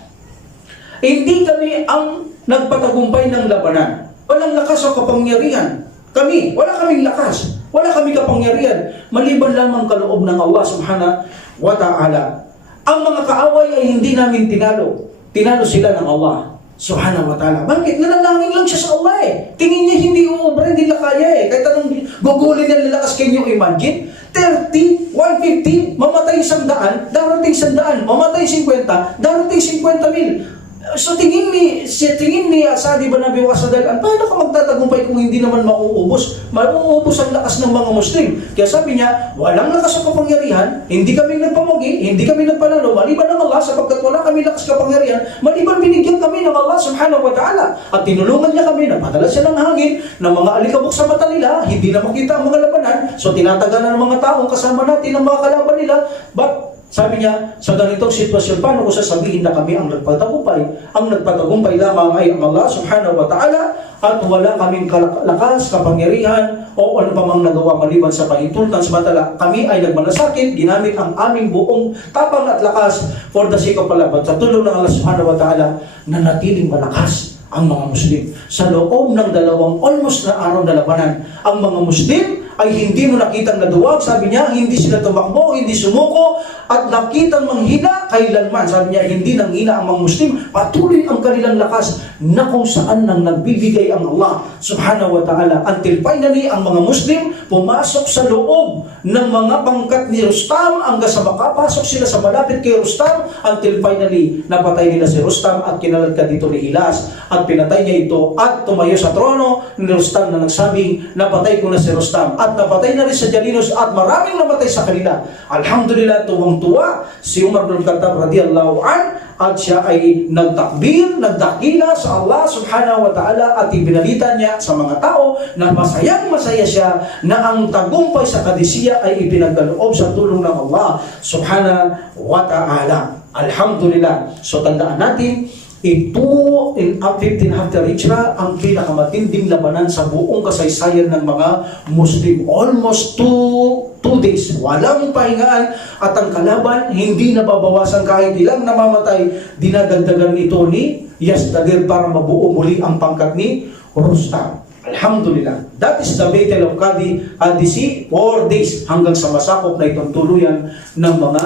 hindi kami ang nagpatagumpay ng labanan. Walang lakas o kapangyarihan. Kami, wala kaming lakas. Wala kaming kapangyarihan. Maliban lamang kaloob ng Allah subhanahu wa ta'ala. Ang mga kaaway ay hindi namin tinalo. Tinalo sila ng Allah subhanahu wa ta'ala. Bakit? Nanalangin lang siya sa Allah eh. Tingin niya hindi uubra sobra hindi nila kaya eh. Kahit anong gugulin na nila, can you imagine? 30, 150, mamatay 100, darating 100, mamatay 50, darating 50,000. So tingin ni Asad ibn Abi Waqqas radhiyallahu anhu, paano ka magtatagumpay kung hindi naman mauubos? Mauubos ang lakas ng mga Muslim. Kaya sabi niya, walang lakas ng kapangyarihan, hindi kami nagpamugi, hindi kami nagpanalo, maliban ng Allah, sapagkat wala kami lakas kapangyarihan, maliban binigyan kami ng Allah subhanahu wa ta'ala. At tinulungan niya kami, napadala siya ng hangin, ng mga alikabok sa mata nila, hindi na makita ang mga labanan, so tinatagalan ng mga taong kasama natin ang mga kalaban nila. But sabi niya, sa ganitong sitwasyon, paano ko sasabihin na kami ang nagpatagumpay? Ang nagpatagumpay lamang ay ang Allah subhanahu wa ta'ala, at wala kaming lakas, kapangyarihan, o ano pa mang nagawa maliban sa pahintultan. Samantala, kami ay nagmalasakit, ginamit ang aming buong tapang at lakas for the sake of Allah. Sa tulong ng Allah subhanahu wa ta'ala, nanatiling malakas ang mga Muslim. Sa loob ng almost na araw na labanan, ang mga Muslim ay hindi mo nakitang naduwag. Sabi niya, hindi sila tumakbo, hindi sumuko, at nakitang manghina kailanman. Sabi niya, hindi nanghina ang mga Muslim. Patuloy ang kanilang lakas na kung saan nang nagbibigay ang Allah subhanahu wa ta'ala. Until finally, ang mga Muslim pumasok sa loob ng mga pangkat ni Rustam hanggang sa makapasok sila sa malapit kay Rustam, until finally, napatay nila si Rustam at kinaladkad dito ni Hilas. At pinatay niya ito at tumayo sa trono ni Rustam na nagsabing, napatay ko na si Rustam. At napatay na rin sa Jalinos at maraming namatay sa kanila. Alhamdulillah, tuwang-tuwa si Umar bin Khattab radhiyallahu an, at siya ay nagtakbir, nagdakila sa Allah subhanahu wa ta'ala, at ibinalita niya sa mga tao na masayang-masaya siya na ang tagumpay sa Qadisiyah ay ipinagkaloob sa tulong ng Allah subhanahu wa ta'ala. Alhamdulillah. So tandaan natin, ito in 15 after Hijrah ang pinakamatinding labanan sa buong kasaysayan ng mga Muslim. Almost 2 days, walang pahingaan, at ang kalaban hindi nababawasan kahit ilang namamatay. Dinadagdagan ito ni Yazdadir para mabuo muli ang pangkat ni Rustam. Alhamdulillah. That is the Battle of Qadisiyah, 4 days hanggang sa masakop na itong tuluyan ng mga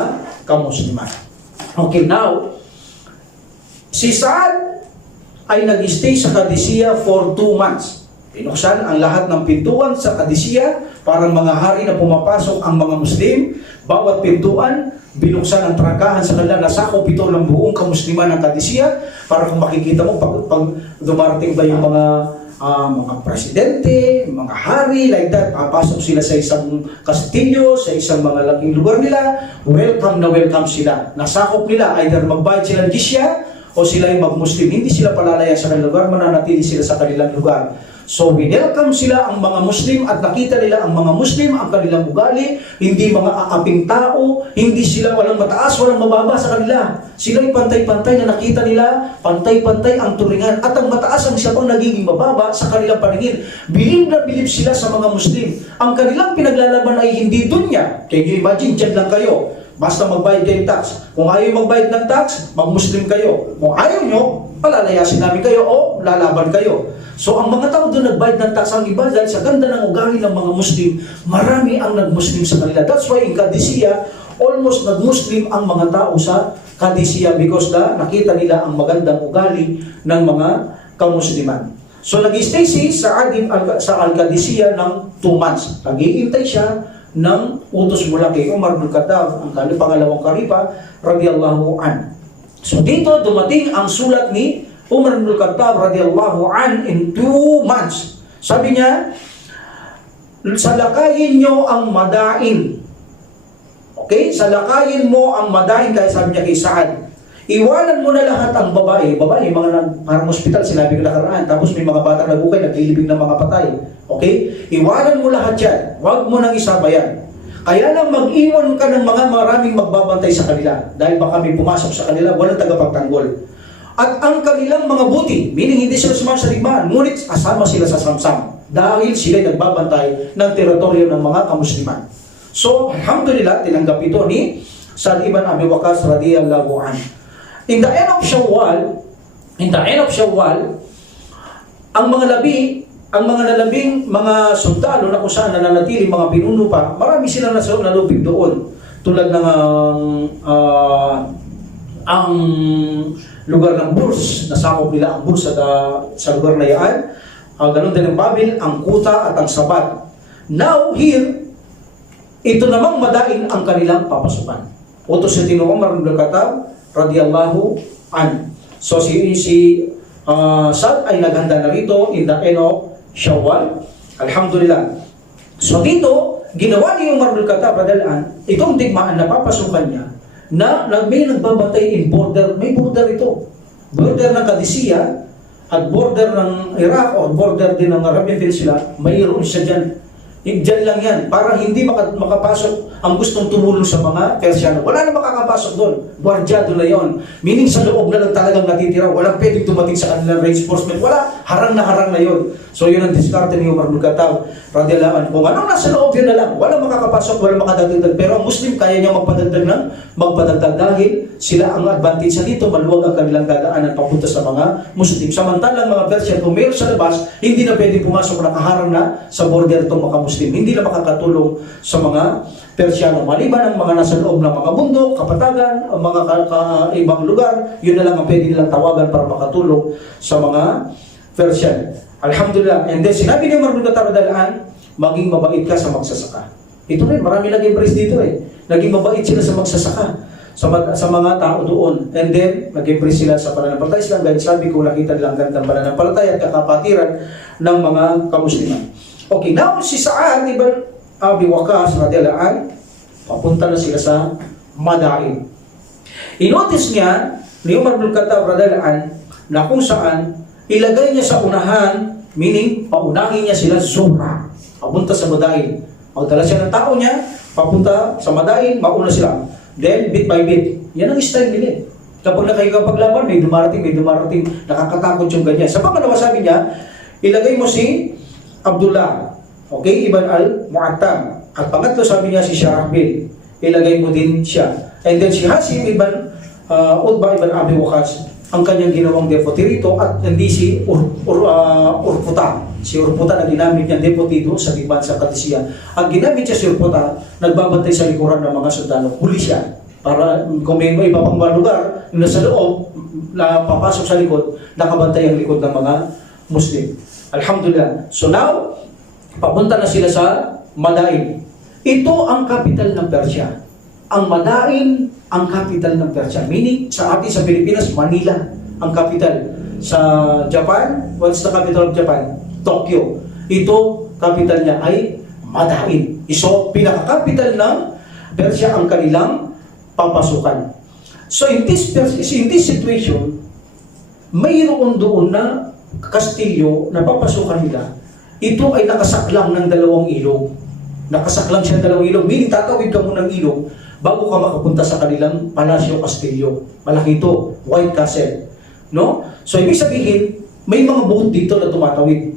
kamusliman. Okay, now si Saad ay nag-stay sa Qadisiyah for 2 months. Pinuksan ang lahat ng pintuan sa Qadisiyah, parang mga hari na pumapasok ang mga Muslim. Bawat pintuan, binuksan ang trangkahan sa kanila, nasakop ito ng buong kamusliman ng Qadisiyah. Para kung makikita mo, pag dumarating ba yung mga presidente, mga hari, like that, papasok sila sa isang kastilyo, sa isang mga laking lugar nila, welcome na welcome sila. Nasakop nila, either magbayad sila ng jizya, o sila ay mag-Muslim, hindi sila palalayan sa kanilang lugar, mananatili sila sa kanilang lugar. So, winelcome sila ang mga Muslim, at nakita nila ang mga Muslim, ang kanilang ugali, hindi mga aaping tao, hindi sila walang mataas, walang mababa sa kanila. Sila ay pantay-pantay na nakita nila, pantay-pantay ang turingan, at ang mataas ang siya pang nagiging mababa sa kanilang paningin. Bilib na bilib sila sa mga Muslim. Ang kanilang pinaglalaban ay hindi dunya. Can you imagine, dyan lang kayo. Basta magbayad kayo tax. Kung ayaw magbayad ng tax, mag-Muslim kayo. Kung ayaw nyo, palalayasin namin kayo o lalaban kayo. So ang mga tao doon nagbayad ng tax, ang iba dahil sa ganda ng ugali ng mga Muslim, marami ang nag-Muslim sa kanila. That's why in Qadisiyah, almost nag-Muslim ang mga tao sa Qadisiyah because nakita nila ang magandang ugali ng mga kamusliman. So nag-stay si Saad sa Al-Qadisiyah ng 2 months. Nag-iintay siya ng utos mula kay Umar bin Khattab, ang pangalawang kalipa, radhiyallahu an. So dito dumating ang sulat ni Umar bin Khattab radhiyallahu an in 2 months. Sabi niya, salakayin nyo ang madain. Okay? Salakayin mo ang madain, kaya sabi niya kay Saad, iwanan mo na lahat ang babae, mga parang hospital, sinabi ko nakaraan, tapos may mga bata nagukay, naglilibing ng mga patay. Okay? Iwanan mo lahat yan. Huwag mo nang isama yan. Kaya lang mag-iwan ka ng mga maraming magbabantay sa kanila. Dahil baka may pumasok sa kanila, walang tagapagtanggol. At ang kanilang mga buti, meaning hindi sila sumama sa ligmaan, ngunit asama sila sa samsam. Dahil sila nagbabantay ng teritoryo ng mga kamusliman. So, alhamdulillah, tinanggap ito ni Sa'd ibn Abi Waqqas radhiyallahu anhu. In the end of Shawwal, ang mga nalabing mga sundalo na kung saan nananatili mga pinuno pa, marami silang nalupig doon. Tulad ng ang lugar ng Burs, nasakop nila ang Burs sa lugar na yan. Ganun din ang Babil, ang Kuta at ang Sabat. Now here, ito namang Madain ang kanilang papasukan. Utos si Tino Umar ibn Khattab radiyallahu an. So si Sa'd ay naghanda na rito in the end of Shawwal. Alhamdulillah. So dito, ginawa ni Umar ibn Khattab radiyallahu an, itong digmaan na papasukan niya, na may nagbabantay in border, may border ito. Border ng Qadisiyah at border ng Iraq o border din ng Arabian Peninsula, mayroon siya dyan. Diyan lang yan, para hindi makapasok ang gustong tumulong sa mga Persiano. Wala na makakapasok doon. Guardyado na yon. Meaning sa loob na lang talagang natitira. Walang pwedeng tumating sa kanilang reinforcement. Wala, harang na yon. So yun ang diskarte ni Umar ibn Khattab radiyallahu anhu. Kung anong nasa loob yun na lang. Walang makakapasok, walang makadagdag. Pero ang Muslim, kaya niya magpadagdag dahil sila ang advantage sa dito. Maluwag ang kanilang dadaanan papunta sa mga Muslim. Samantalang mga Persian, kung meron sa labas, hindi na pwedeng pumasok, nakaharang na sa border itong mga Muslim. Hindi na makakatulong sa mga Persiano. Maliban ang mga nasa loob ng mga bundok, kapatagan, mga ibang lugar, yun na lang ang pwede nilang tawagan para makatulong sa mga Persian. Alhamdulillah. And then sinabi ni Umar ibn Khattab radhiyallahu anhu, maging mabait ka sa magsasaka. Ito rin, marami nag-embrace dito Naging mabait sila sa magsasaka, sa mga tao doon. And then, nag-embrace sila sa pananampalataya Islam. Dahil sabi ko, nakita nila ang gandang pananampalataya at kakapatiran ng mga kamusliman. Okay, now si Sa'ad ibn Abi Waqqas radhiyallahu anhu, papunta na sila sa Madain. Inotis niya ni Umar ibn Khattab radhiyallahu anhu na kung saan ilagay niya sa unahan, meaning paunahin niya sila Zuhra, papunta sa Madain. Magdala siya ng tao niya, papunta sa Madain, mauna sila. Then, bit by bit, yan ang style nila. Kapag nakikipaglaban, may dumarating, nakakatakot yung ganyan. Sa pangalawa sabi niya, ilagay mo si Abdullah, okay, Ibn al-Mu'attab. At pangatlo sabi niya si Sharahbil, ilagay mo din siya. And then si Hasim ibn Utbah ibn Abi Waqqas, ang kanyang ginawang deputy rito, at hindi si Urfuta. Si Urfuta na ginamit niyang deputy doon sa digmaan sa Qadisiyah. Ang ginamit siya si Urfuta, nagbabantay sa likuran ng mga sundalo, huli siya. Para kung may iba pang mga lugar na sa loob, na papasok sa likod, nakabantay ang likod ng mga Muslim. Alhamdulillah. So now, papunta na sila sa Madain. Ito ang capital ng Persia. Ang Madain, ang capital ng Persia. Meaning, sa atin sa Pilipinas, Manila ang capital. Sa Japan, what's the capital of Japan? Tokyo. Ito, capital niya ay Madain. So, pinaka-capital ng Persia ang kanilang papasukan. So, in this situation, mayroon doon na kastilyo na papasukan nila. Ito ay nakasaklang ng dalawang ilog. Nakasaklang siya ng dalawang ilog. Meaning, tatawid ka mo ng ilog bago ka makapunta sa kanilang palasyo, kastilyo. Malaki ito, White Castle. No? So, ibig sabihin, may mga boat dito na tumatawid.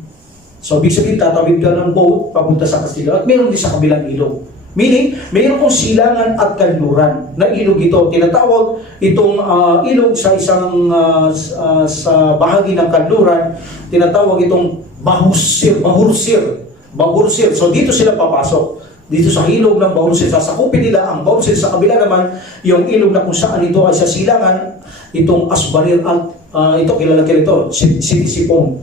So, ibig sabihin, tatawid ka ng boat papunta sa kastilyo at mayroon din sa kabilang ilog. Meaning, mayroon kong silangan at kanluran na ilog ito. Tinatawag itong ilog sa isang sa bahagi ng kanluran, tinatawag itong Bahursir. So, dito sila papasok. Dito sa ilog ng Bahursir, sasakupin nila ang Bahursir. Sa kabila naman, yung ilog na kung saan ito ay sa silangan, itong Asbanir at ito, kilala ito, Siti Sipon.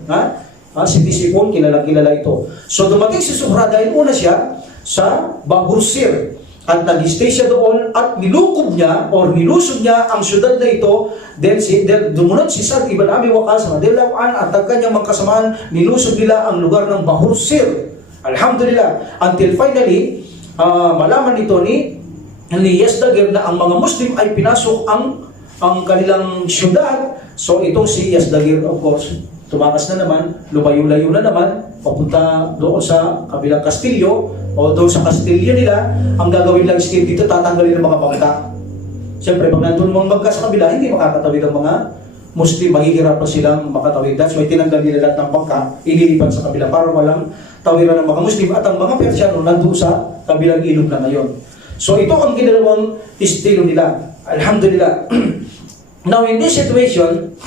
Siti Sipon, kilala ito. So, dumating si Zuhra dahil una siya sa Bahursir at nag-stay siya doon at nilukob niya or nilusog niya ang syudad na ito. Then dumunod si Sa'd ibn Abi Waqqas radhiyallahu anhu at ang kanyang mga kasamaan, nilusog nila ang lugar ng Bahursir. Alhamdulillah, until finally malaman nito ni Yazdagir na ang mga Muslim ay pinasok ang kanilang syudad. So itong si Yazdagir, of course, tumakas na naman, lumayo-layo na naman, papunta doon sa kabilang kastilyo o doon sa kastilyo nila. Ang gagawin lang is dito, tatanggalin ang mga bangka. Siyempre, pag nandun mga bangka sa kabila, hindi makakatawid ang mga Muslim, mahihirapan silang makatawid. That's why tinanggal nila lahat ng bangka, inilipan sa kabila para walang tawiran ng mga Muslim at ang mga Persiano nandun sa kabilang ilog na ngayon. So ito ang ginawang estilo nila. Alhamdulillah. Now in this situation,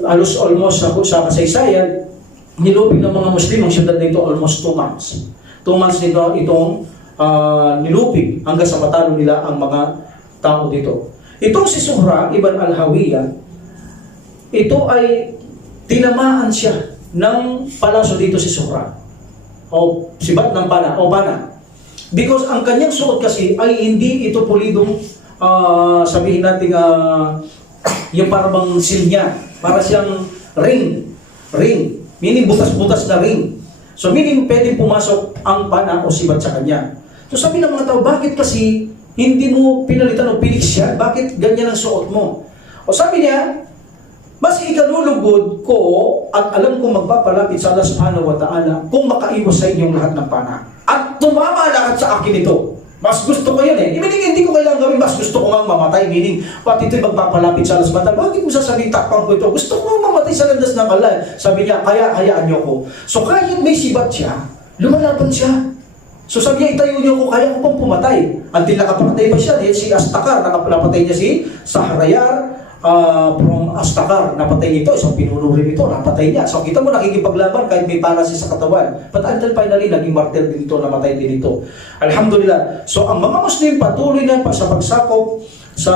almost sa kasaysayan, nilupig ng mga Muslim ang syudad na ito almost 2 months. 2 months nito itong nilupig hanggang sa matalo nila ang mga tao dito. Itong si Zuhra ibn al-Hawiyah, ito ay tinamaan siya ng palaso dito si Sukra. O sibat ng pana, o pana. Because ang kanyang suot kasi ay hindi ito pulidong sabihin natin yung parang seal niya. Para siyang ring. Meaning butas-butas na ring. So meaning pwedeng pumasok ang pana o sibat sa kanya. So sabi ng mga tao, bakit kasi hindi mo pinalitan o pinik siya? Bakit ganyan ang suot mo? O sabi niya, mas ikalulugod ko at alam kong magpapalapit sa Allah subhanahu wa ta'ala kung makaiwas sa inyong lahat ng pana. At tumama lahat sa akin ito. Mas gusto ko yun eh. Meaning hindi ko kailangan gawin, mas gusto ko nga mamatay. Meaning, pati ito'y magpapalapit sa Allah subhanahu wa ta'ala. Bakit mo sasabihin, takpang ko ito? Gusto ko nga mamatay sa landas ng Allah. Sabi niya, kaya hayaan niyo ko. So kahit may sibat siya, lumalaban siya. So sabi niya, itayo niyo ko, kaya ko pang pumatay. Until nakapatay pa siya, si Astakar, nakapatay niya si Sahrayar, from Astakar, napatay nito, isang pinuno rin ito, napatay niya. So kita mo nakikipaglaban kahit may paralysis sa katawan. But until finally, naging martyr din ito, namatay din ito. Alhamdulillah. So ang mga Muslim patuloy na sa pagsakop sa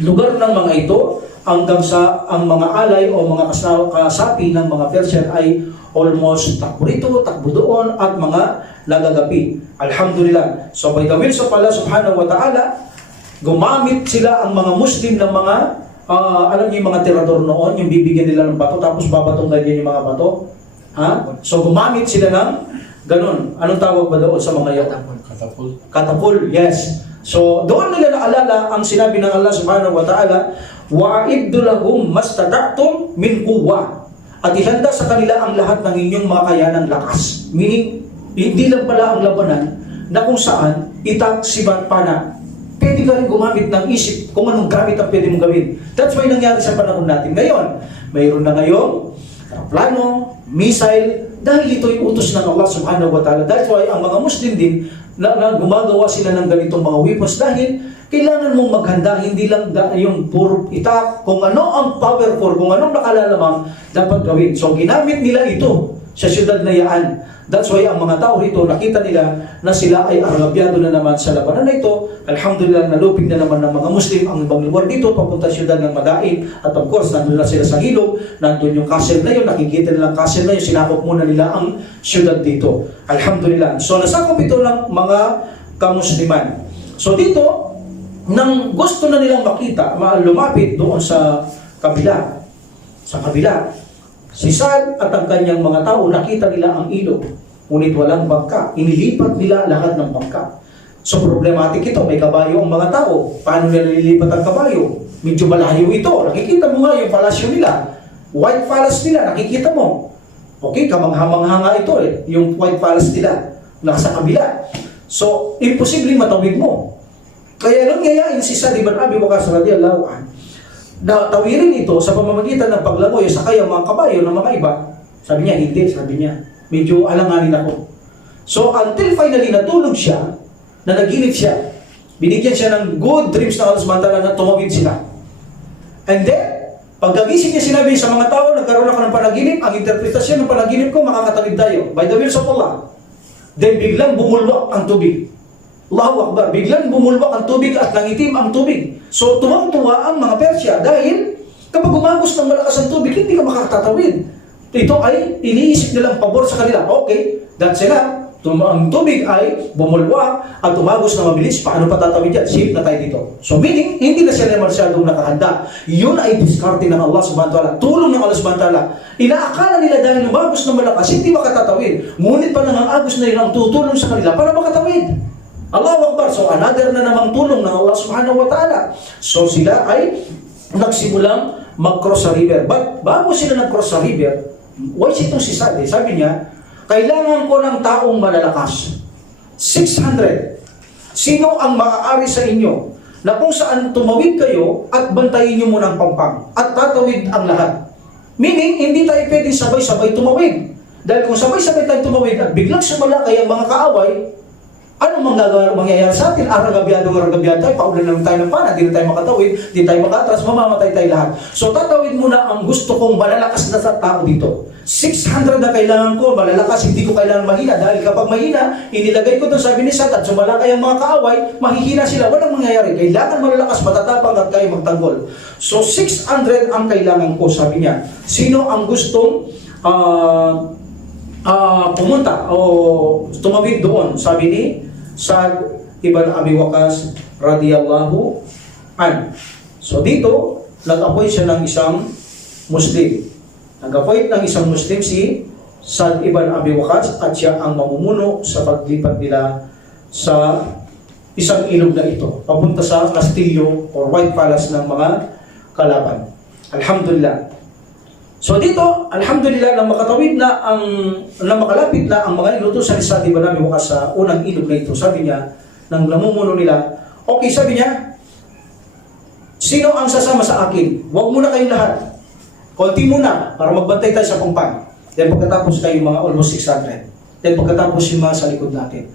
lugar ng mga ito, hanggang sa ang mga alay o mga kasapi ng mga Persian ay almost takbo rito, takbo doon, at mga nagagapi. Alhamdulillah. So by the will of Allah subhanahu wa ta'ala, gumamit sila ang mga Muslim ng mga, alam niyo yung mga tirador noon, yung bibigyan nila ng bato, tapos babatong ganyan yung mga bato. Ha? So gumamit sila ng ganun. Anong tawag ba doon sa mga yun? Katapul. Katapul, yes. So doon nila naalala ang sinabi ng Allah subhanahu wa ta'ala, wa'iddu lahum mastata'tum min quwwa. At ihanda sa kanila ang lahat ng inyong mga kayanang lakas. Meaning, hindi lang pala ang labanan na kung saan itak sibat pana. Pwede ka rin gumamit ng isip kung anong gamit ang pwede mong gawin. That's why nangyari sa panahon natin ngayon. Mayroon na ngayong aeroplano, missile, dahil ito'y utos ng Allah subhanahu wa ta'ala. That's why ang mga Muslim din na gumagawa sila ng ganitong mga weapons dahil kailangan mong maghanda, hindi lang yung puro itak, kung ano ang powerful, kung anong nakalalamang dapat gawin. So ginamit nila ito sa syudad na Yaan. That's why ang mga tao rito, nakita nila na sila ay argabyado na naman sa labanan na ito. Alhamdulillah, nalupig na naman ng mga Muslim ang ibang lugar dito, papunta syudad ng Madain. At of course, nandun na sila sa hilog, nandun yung castle na yun, nakikita nila ang castle na yun, sinakop muna nila ang syudad dito. Alhamdulillah. So nasakop ito ng mga kamusliman. So dito, nang gusto na nilang makita, lumapit doon sa kabila. Si Sa'd at ang kanyang mga tao, nakita nila ang ilog, ngunit walang bangka. Inilipat nila lahat ng bangka. So problematic ito, may kabayo ang mga tao. Paano nila nililipat ang kabayo? Medyo malayo ito. Nakikita mo nga yung palasyo nila. White Palace nila, nakikita mo. Okay, kamangha-mangha nga ito yung White Palace nila, nasa kabila. So, imposibleng matawid mo. Kaya nung yayain si Sa'd ibn Abi Waqqas radiyallahu anhu, na tawirin ito sa pamamagitan ng paglangoy sa kaya mga kabayo ng mga iba, sabi niya, hindi, sabi niya, medyo alanganin ako. So, until finally natulog siya, na naginip siya, binigyan siya ng good dreams na Allah subhanahu wa ta'ala na tumawid sila. And then, pagkagising niya sinabi sa mga tao, nagkaroon ako ng panaginip, ang interpretasyon ng panaginip ko, makakatawid tayo, by the will of Allah. Then, biglang bumulwak ang tubig. Allahu Akbar, biglang bumulwak ang tubig at nangitim ang tubig. So tuwang-tuwa ang mga Persya dahil kapag gumagos ng malakas ang tubig, hindi ka makakatatawid. Ito ay iniisip nilang pabor sa kanila. Okay, that's enough. Ang tubig ay bumulwak at tumagos na mabilis. Paano patatawid yan? Safe na tayo dito. So meaning, hindi na sila masyadong nakahanda. Yun ay diskarte ng Allah subhanahu wa ta'ala. Tulong ng Allah subhanahu wa ta'ala. Inaakala nila dahil lumagos ng malakas, hindi makatatawid. Ngunit pa nang ang agos na yun ang tutulong sa kanila para makatawid. Allahu Akbar. So another na namang tulong ng Allah subhanahu wa ta'ala. So sila ay nagsimulang mag-cross sa river. But bago sila nag-cross sa river, wise itong si Sa'd. Sabi niya, kailangan ko ng taong malalakas. 600. Sino ang maaari sa inyo na kung saan tumawid kayo at bantayin nyo muna ang pampang at tatawid ang lahat. Meaning, hindi tayo pwede sabay-sabay tumawid. Dahil kung sabay-sabay tayo tumawid at biglang sumala kayo ang mga kaaway, anong mangyayari sa atin? Aragabyado tayo, paulan lang tayo ng pana, di na tayo makatawid, di tayo makatras, mamamatay tayo lahat. So tatawid muna ang gusto kong malalakas na sa tao dito. 600 na kailangan ko, malalakas, hindi ko kailangan mahina. Dahil kapag mahina, inilagay ko doon, sabi ni Sa'd, at sumala kayong mga kaaway, mahihina sila, walang mangyayari. Kailangan malalakas, matatapang at kayo magtanggol. So 600 ang kailangan ko, sabi niya. Sino ang gustong pumunta o tumawid doon, sabi ni Sa'd ibn Abi Waqqas radiyallahu an. So dito, nag-appoint siya ng isang Muslim. Nag-appoint ng isang Muslim si Sa'd ibn Abi Waqqas at siya ang mamumuno sa paglipat nila sa isang ilog na ito, papunta sa Castillo or White Palace ng mga kalaban. Alhamdulillah. So dito, alhamdulillah, nang makalapit na ang mga inutusan ni Sa'd ibn Abi Waqqas sa unang ilog na ito, sabi niya, nang namumuno nila, okay, sabi niya, sino ang sasama sa akin? Huwag muna kayong lahat. Konti muna, para magbantay tayo sa pangpang. Then pagkatapos kayo mga almost 600. Then pagkatapos yung mga sa likod natin.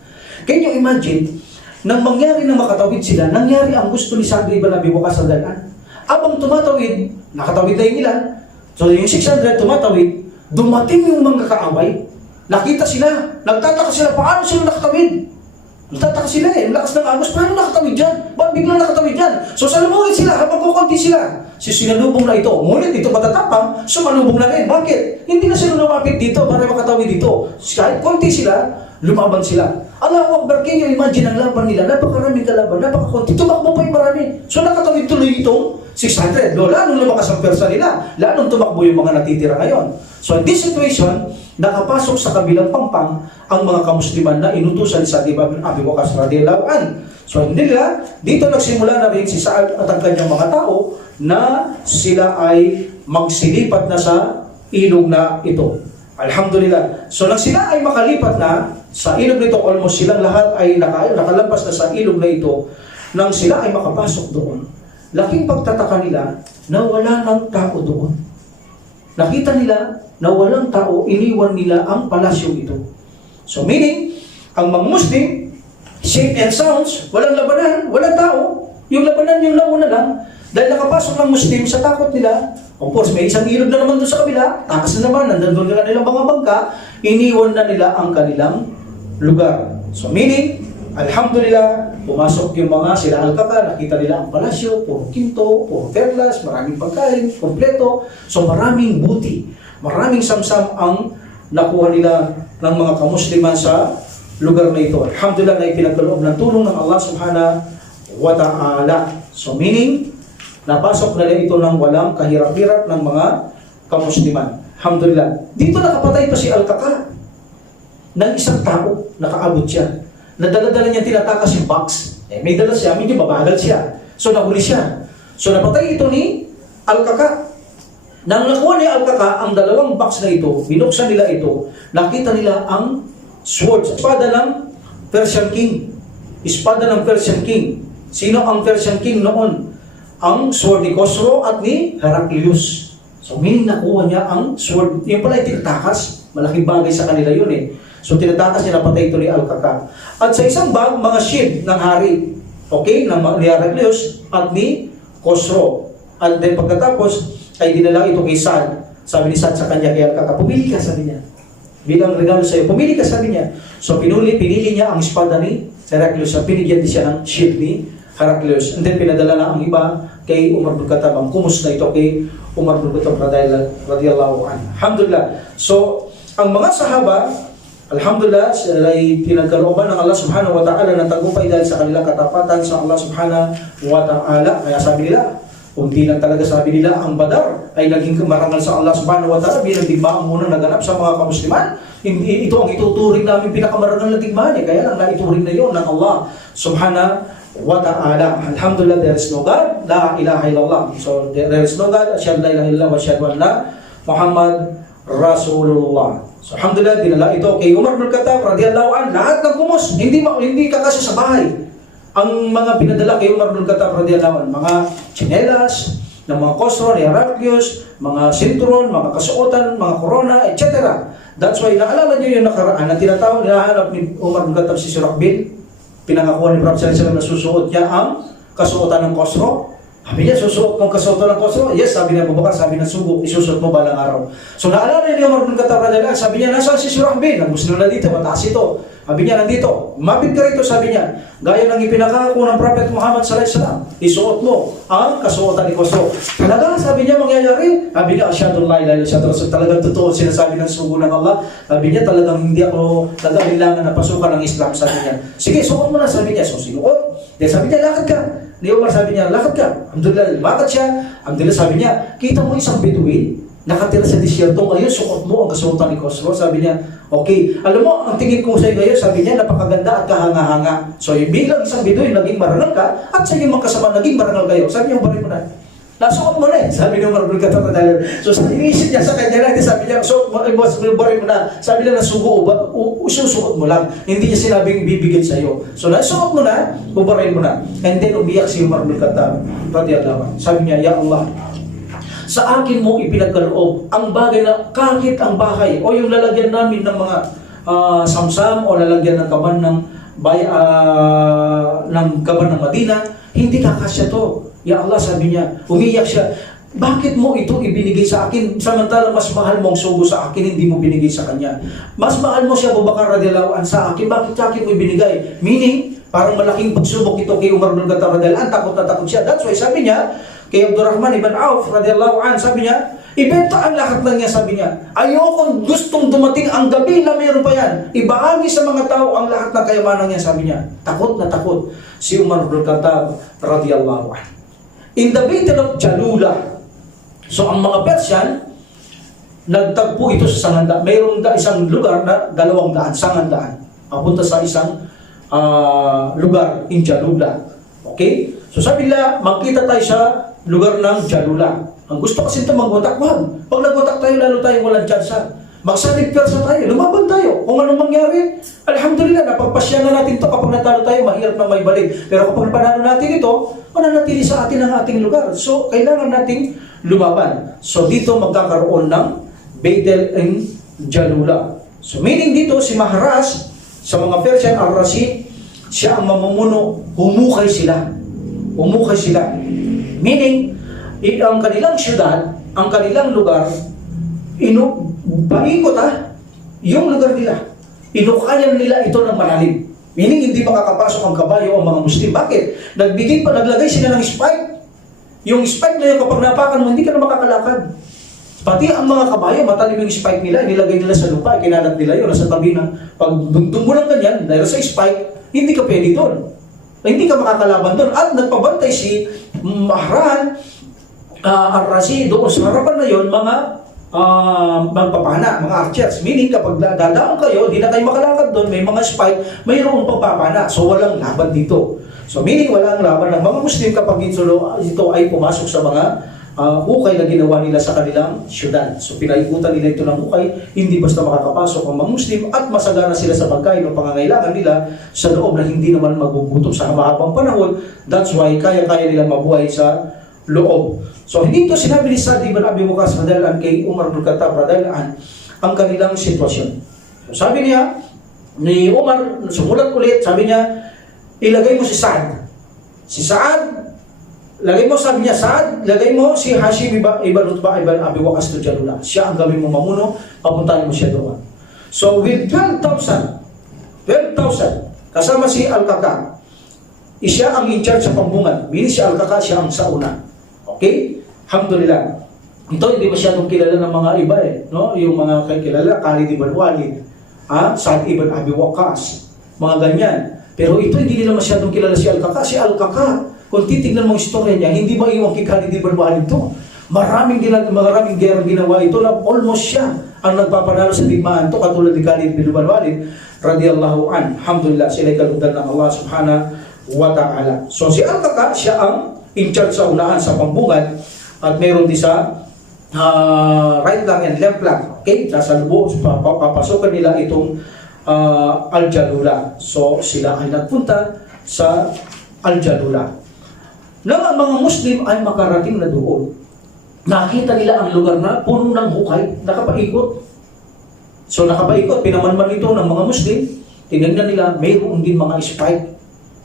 Can you imagine, nang mangyari na makatawid sila, nangyari ang gusto ni Sa'd ibn Abi Waqqas sa daan. Abang tumatawid, nakatawid na yung ilan. So yung 600 tumatawid, dumating yung mga kaaway. Nakita sila, nagtataka sila, paano sila nakatawid? Nagtataka sila lakas ng agos, paano nakatawid dyan? Ba't biglang nakatawid dyan? So salubungin sila, habang kukunti sila. Si sinalubong na ito, ngunit ito matatapang, sumalubong na rin. Bakit? Hindi na sila lumapit dito para makatawid dito. Kahit konti sila, lumaban sila. Allahu Akbar, can you imagine ang laban nila? Napakaraming kalaban, napakakunti. Tumakbo pa yung marami. So nakatawid tuloy itong 600. Lalong lumakas ang persa nila. Lalong tumakbo yung mga natitira ngayon. So in this situation, nakapasok sa kabilang pangpang ang mga kamusliman na inutusan sa Sa'd ibn Abi Waqqas radiyallahu an. So hindi nila, dito nagsimula na rin si Sa'd at ang kanyang mga tao na sila ay magsilipat na sa ilog na ito. Alhamdulillah. So nang sila ay makalipat na sa ilog nito, almost silang lahat ay nakalampas na sa ilog na ito, nang sila ay makapasok doon, laking pagtataka nila na wala ng tao doon. Nakita nila na walang tao, iniwan nila ang palasyo ito. So meaning, ang mga Muslim, safe and sounds, walang labanan, walang tao. Yung labanan yung nauna lang, dahil nakapasok ng Muslim sa takot nila. Of course, may isang ilog na naman doon sa kabila, takas na naman, nandun na nilang mga bangka, iniwan na nila ang kanilang lugar. So meaning, alhamdulillah, pumasok yung mga sila Al-Qaqa, nakita nila ang palasyo, puro kinto, puro perlas, maraming pagkain, kompleto. So maraming buti, maraming samsam ang nakuha nila ng mga kamusliman sa lugar na ito. Alhamdulillah na ipinagkaloob ng tulong ng Allah subhanahu wa ta'ala. So meaning, napasok nila ito ng walang kahirap-hirap ng mga kamusliman. Alhamdulillah. Dito nakapatay pa si Al-Qaqa ng isang tao, nakaabot siya. Nadala-dala niya tinatakas yung box. May dala siya, medyo mabagal siya. So nahuli siya. So napatay ito ni Al-Qaqa. Nang nakuha ni Al-Qaqa ang dalawang box na ito, binuksan nila ito, nakita nila ang sword, espada ng Persian King. Espada ng Persian King. Sino ang Persian King noon? Ang sword ni Khosrow at ni Heraclius. So meaning nakuha niya ang sword. Yung pala ay tinatakas. Malaking bagay sa kanila yun So tinatakas niya, napatay ito ni Al-Qaqa. At sa isang bag, mga shield ng hari. Okay? Ni Heraclius at ni Khosrow. At then pagkatapos, ay dinala ito kay Sa'd. Sabi ni Sa'd sa kanya kay Al-Qaqa, pumili ka, sabi niya. Bilang regalo sa iyo, pumili ka, sabi niya. So pinili niya ang espada ni Heraclius at binigyan din siya ng shield ni Heraclius. And then pinadala na ang iba kay Umar bin Khattab. Ang kumus na ito kay Umar bin Khattab radiyallahu anhu. Alhamdulillah. So, ang mga sahaba, alhamdulillah, sila ay pinagkalooban ng Allah subhanahu wa ta'ala ng tagumpay dahil sa kanilang katapatan sa Allah subhanahu wa ta'ala. Kaya sabi nila, kunti lang talaga sabi nila, ang Badar ay naging marangal sa Allah subhanahu wa ta'ala bilang digmaan muna naganap sa mga kamusliman. Hindi, ito ang ituturing namin pinakamarangal na digmaan. Kaya lang naituring na yun ng Allah subhanahu wa ta'ala. Alhamdulillah, there is no God, la ilaha illallah. So there is no God, asyhadu la ilaha illallah wa asyhadu anna Muhammad Rasulullah. So alhamdulillah, dinala ito kay Umar bin Khattab radiyallahu anhu. Lahat ng kumus, hindi kakasya sa bahay. Ang mga pinadala kay Umar bin Khattab radiyallahu anhu, mga tsinelas, ng mga Khosrow, ni Heraclius, mga sintron, mga kasuotan, mga corona, etc. That's why, naalala niyo yung nakaraan na tinatawag, hinahanap ni Umar bin Khattab si Suraqbil. Pinangakuha ni Prophet sallallahu alaihi wasallam na susuot niya ang kasuotan ng Khosrow. Sabi niya, susuot kong kasuotan ng kosro. Yes, sabi niya, Abu Bakar, sabi ng sugo, isusuot mo balang araw. So naalala ni Umar bin Khattab radhiyallahu anhu, sabi niya, nasaan si Surahbil? Nag-Muslim na dito, mataas ito. Sabi niya, nandito. Mapit ka rito, sabi niya. Gaya ng ipinakako ng Prophet Muhammad sallallahu alaihi wasallam, isuot mo ang kasuotan ni kosro. Talaga, sabi niya, mangyayari. Sabi niya, asyhadu la ilaha illallah, so talagang totoo sinasabi ng sugo ng Allah. Sabi niya, talagang hindi ako nagkailangan na pasukan ng Islam, sabi niya. Sige, suot mo na, sabi niya. So sinuot. Then sabi niya, lakad ka. Ni Umar sabi niya, lakad ka. Alhamdulillah, lakad siya. Alhamdulillah, sabi niya, kita mo isang Beduin, nakatira sa disyerto, ngayon suot mo ang kasuotan ni Khosrow. Sabi niya, okay. Alam mo, ang tingin ko sa'yo ngayon, sabi niya, napakaganda at kahanga-hanga. So, bilang isang Beduin, naging marangal ka, at sa iyong mga kasama, naging marangal kayo. Sabi niya, ubarin mo na. Nasuot mo na eh. Sabi niya, Umar bin Khattab. So, inisip niya sa kanya natin, sabi niya, so, ubarin mo na. Sabi niya, nasugo, ususuot mo lang. Hindi niya sinabing bibigyan sa'yo. So, nasuot mo na, ubarin mo na. And then, umiyak si Umar bin Khattab. Sabi niya, Ya Allah, sa akin mo ipinagkaloob ang bagay na kahit ang bahay o yung lalagyan namin ng mga samsam o lalagyan ng kaban ng kaban ng Madina, hindi kakasya to. Ya Allah, sabi niya, umiyak siya. Bakit mo ito ibinigay sa akin samantalang mas mahal mong sugo sa akin, hindi mo binigay sa kanya? Mas mahal mo siya, Abu Bakar radhiyallahu anhu, sa akin, bakit sa akin mo ibinigay? Meaning, parang malaking pagsubok ito kay Umar bin Khattab radhiyallahu anhu, takot na takot siya. That's why sabi niya, kay Abdurrahman ibn Auf radhiyallahu anhu, sabi niya, ibenta ang lahat lang niya, sabi niya. Ayokong gustong dumating ang gabi na mayroon pa yan. Ibahagi sa mga tao ang lahat ng kayamanan niya, sabi niya. Takot na takot si Umar bin Khattab radhiyallahu anhu. In the Battle of Jalula, so ang mga Persian, nagtagpo ito sa Sangandaan. Mayroong isang lugar na 200, Sangandaan. Papunta sa isang lugar in Jalula. Okay? So sabi nila, magkita tayo sa lugar ng Jalula. Ang gusto kasi ito mag-watak, wag. Pag nag-watak tayo, lalo tayong walang tsansa. Magsalig persa tayo, lumaban tayo. Kung anong mangyari, alhamdulillah, napagpasya na natin ito. Kapag natalo tayo, mahirap na may balik. Pero kapag panalo natin ito, mananatili sa atin ang ating lugar. So, kailangan nating lumaban. So, dito magkakaroon ng Battle in Jalula. So, meaning dito, si Maharaj, sa mga Persian, Al-Rashid, siya ang mamumuno, humukay sila. Humukay sila. Meaning, ang kanilang syudad, ang kanilang lugar, paikot yung lugar nila. Inukayan nila ito ng malalim. Meaning, hindi makakapasok ang kabayo o mga Muslim. Bakit? Naglagay sila ng spike. Yung spike na yun, kapag napakan mo, hindi ka na makakalakad. Pati ang mga kabayo, matalim yung spike nila, nilagay nila sa lupa, kinalat nila yun, nasa tabi ng, pag dungdung mo lang ganyan, dahil sa spike, hindi ka pwede doon. Hindi ka makakalaban doon. At nagpabantay si Mahran Al-Rashid doon sa harapan na yun, mga magpapana, mga archers. Meaning, kapag dadaan kayo, di na kayo makalakad doon, may mga spike, mayroong pagpapana. So, walang laban dito. So, meaning, walang laban ng mga Muslim kapag ito ay pumasok sa mga hukay na ginawa nila sa kanilang syudad. So, pinaikutan nila ito ng hukay, hindi basta makakapasok ang mga Muslim at masagana sila sa pagkain o pangangailangan nila sa loob na hindi naman magugutom sa mahabang panahon. That's why, kaya-kaya nila mabuhay sa loob. So, hindi ito sinabi ni Sa'd ibn Abi Waqqas radhiyallahu anhu kay Umar bin Khattab radhiyallahu anhu ang kanilang sitwasyon. So, sabi niya, ni Umar, sumulat ulit, sabi niya, ilagay mo si Sa'd. Si Sa'd, lagay mo, sabi niya, Sa'd, lagay mo si Hashim ibn Utbah ibn Abi Waqqas to Jalula. Siya ang gawin mo mamuno, papuntahin mo siya doon. So, with 12,000, kasama si Al-Kaka, siya ang in-charge sa pambungan. Meaning si Al-Kaka, siya ang sauna. Okay? Alhamdulillah. Ito hindi masyadong kilala ng mga iba no? Yung mga kilala, Khalid ibn Walid, Sa'd ibn Abi Waqqas, mga ganyan. Pero ito hindi nila masyadong kilala si Al-Kaka. Si Al-Kaka, kung titignan mo ang istorya niya, hindi maiwan kay Khalid ibn Walid ito. Maraming gera ginawa ito na almost siya ang nagpapanalo sa digmaan ito, katulad ni Khalid ibn Walid radiyallahu an. Alhamdulillah, sila ay kalugdan ng Allah subhanahu wa ta'ala. So si Al-Kaka, siya ang in charge sa unahan sa pambungan at mayroon din sa right lang and left lang. Okay? Sa loob, papasokan nila itong Al-Jalula. So sila ay nagpunta sa Al-Jalula. Nang ang mga Muslim ay makarating na doon, nakita nila ang lugar na puno ng hukay, nakapaikot. So nakapaikot, pinamanman ito ng mga Muslim, tinignan nila, mayroon din mga spike.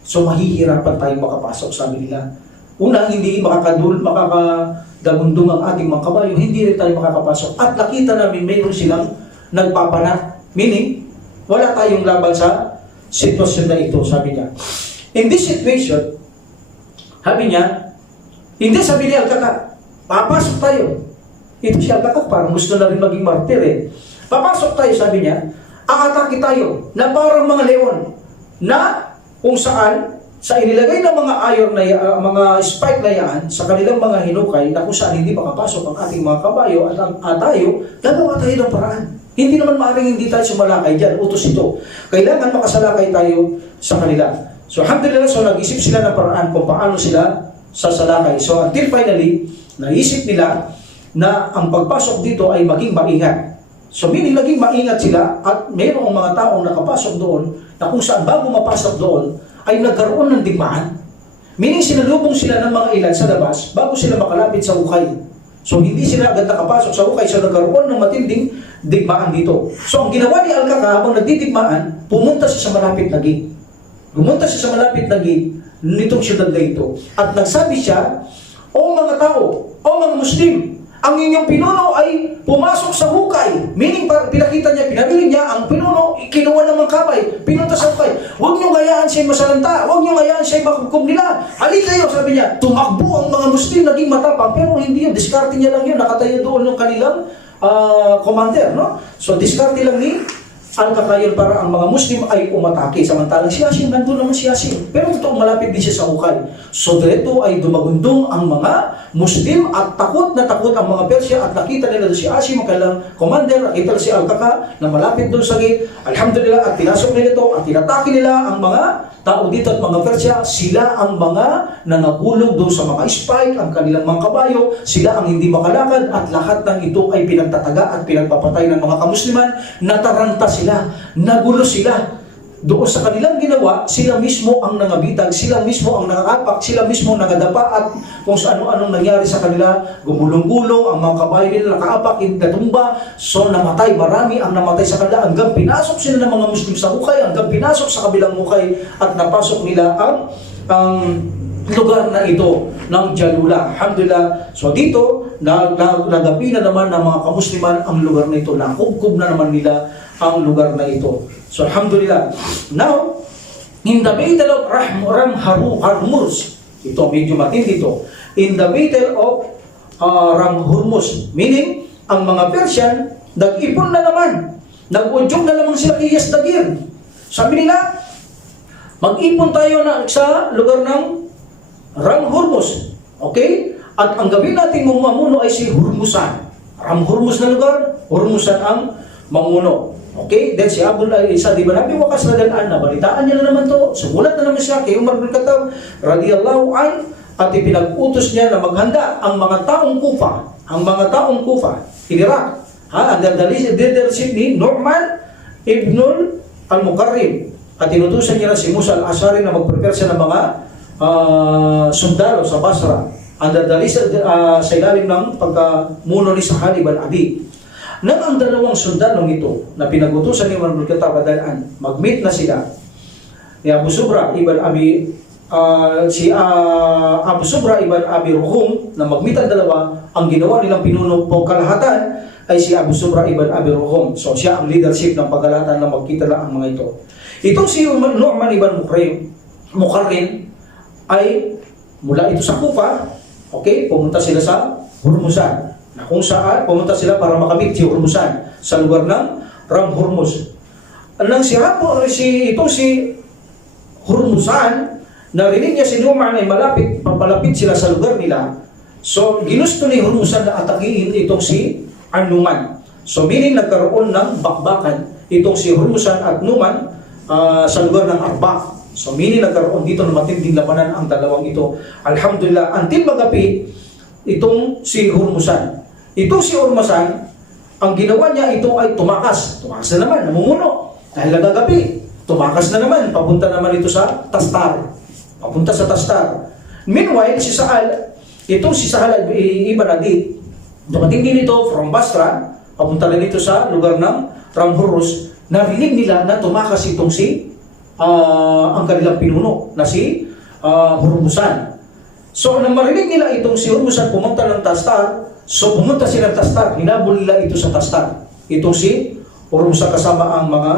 So mahihirapan tayong makapasok, sabi nila. Una, hindi makakadagundong ang ating mga kabayo, hindi rin tayo makakapasok. At nakita namin mayroon silang nagpapanat. Meaning, wala tayong laban sa sitwasyon na ito, sabi niya. In this situation, sabi niya, hindi sabi ni Al-Kaka, papasok tayo. Ito si Al-Kaka, parang gusto na rin maging martir eh. Papasok tayo, sabi niya, aatake tayo na parang mga leon na kung saan sa inilagay ng mga ayon na mga spike na yan sa kanilang mga hinukay na kung saan hindi makapasok ang ating mga kabayo at tayo, gagawa tayo ng paraan. Hindi naman maaaring hindi tayo sumalakay dyan, utos ito. Kailangan makasalakay tayo sa kanila. So alhamdulillah, so nag-isip sila ng paraan kung paano sila sasalakay. So until finally, naisip nila na ang pagpasok dito ay maging maingat. So meaning naging maingat sila at mayroong mga taong nakapasok doon na kung saan bago mapasok doon ay nagkaroon ng digmaan. Meaning sinalubong sila ng mga ilan sa labas bago sila makalapit sa hukay. So hindi sila agad nakapasok sa hukay, so nagkaroon ng matinding digmaan dito. So ang ginawa ni Al-Kaka habang nagdidigmaan, pumunta siya sa malapit na gate. Pumunta siya sa malapit na gate nitong syudad na ito. At nagsabi siya, o mga tao, o mga Muslim, ang inyong pinuno ay pumasok sa hukay. Meaning, pinakita niya, pinabili niya ang pinuno, kinuha ng mga kamay, pinunta sa hukay. Huwag niyong hayaan siya'y masalanta, huwag niyong hayaan siya'y makukup nila. Halika kayo, sabi niya. Tumakbo ang mga Muslim, naging matapang, pero hindi yun, diskarte niya lang yun, nakatayo doon ng kanilang commander, no? So, diskarte lang ni Al-Kaka yun para ang mga Muslim ay umatake. Samantalang si Hashim, nandun naman si Hashim. Pero totoong malapit din siya sa hukay. So dito ay dumagundong ang mga Muslim at takot na takot ang mga Persya at nakita nila doon si Hashim, ang kailang commander, nakita si Al-Kaka na malapit doon sa gate. Alhamdulillah, at pinasok nila ito at tinatake nila ang mga tao dito at mga Persya. Sila ang mga nangahulog doon sa mga spike, ang kanilang mga kabayo. Sila ang hindi makalakad at lahat ng ito ay pinagtataga at pinagpapatay ng mga kamusliman. Nataranta sila, nagulo sila. Doon sa kanilang ginawa, sila mismo ang nangabitag, sila mismo ang nangapak, sila mismo ang nangadapa at kung sa ano-anong nangyari sa kanila, gumulong-gulong, ang mga kabayo nila nakaapak, natumba, so namatay, marami ang namatay sa kanila, hanggang pinasok sila ng mga Muslim sa hukay, hanggang pinasok sa kabilang hukay at napasok nila ang lugar na ito ng Jalula. Alhamdulillah. So dito, nagapi na naman ng mga kamusliman ang lugar na ito, nakubkob na naman nila ang lugar na ito. So alhamdulillah. Now, in the battle of Ramhurmuz, ito medyo matindi ito. In the battle of Ramhurmuz, meaning ang mga Persian nag-ipon na naman, nag-udyok na naman sila kay Yazdagir. Sabi nila, mag-ipon tayo sa lugar ng Ramhurmuz. Okay? At ang gawin natin mamuno ay si Hurmuzan. Ramhurmuz na lugar, Hurmuzan ang mamuno. Okay? Then si Abdul Isa, di ba nabi wakas na ganaan, nabalitaan niya na naman to. Sumulat na naman siya kay Umar bin Khattab radiyallahu an at ipinag-utos niya na maghanda ang mga taong Kufa, in Iraq. Under the leadership ni Nu'man ibn al-Mukarrim. At inutusan niya na si Musa al-Ashari na mag-prepare siya ng mga sundalo sa Basra. Under the sa ilalim ng pagkamuno ni Sahal ibn Abi. Nang ang dalawang sundalong ito na pinagutusan ni Umar bin Khattab mag-meet na sila ni Abu Subra ibn Abi Abu Subra ibn Abi Ruhum na mag-meet ang dalawa, ang ginawa nilang pinuno po kalahatan ay si Abu Subra ibn Abi Ruhum. So siya ang leadership ng pagkalahatan na magkita lang ang mga ito. Itong si Nu'man ibn Mukarrim ay mula ito sa Kufa, okay, pumunta sila sa Hurmuzan. Na kung saan pumunta sila para makamit si Hurmuzan sa lugar ng Ramhurmuz. Nang si Hurmuzan, narinig niya si Nu'man ay papalapit sila sa lugar nila. So ginusto ni Hurmuzan na atakihin itong si Nu'man. So meaning nagkaroon ng bakbakan itong si Hurmuzan at Nu'man sa lugar ng Arba. So meaning nagkaroon dito ng matinding labanan ang dalawang ito. Alhamdulillah, until magapi itong si Hurmuzan. Itong si Hurmuzan, ang ginawa niya ito ay tumakas. Tumakas na naman, namumuno. Dahil nagagapi, tumakas na naman. Papunta naman ito sa Tastar. Papunta sa Tastar. Meanwhile, si Sahal, itong si Sahal ibn Adid, dumating din ito from Basra, papunta rin ito sa lugar ng Ramhurmuz. Narinig nila na tumakas itong si ang kanilang pinuno na si Hurmuzan. So, nang marinig nila itong si Hormuzan pumunta ng Tastar, so pumunta sila ng Tastar, hinabol nila ito sa Tastar. Itong si Hormuzan kasama ang mga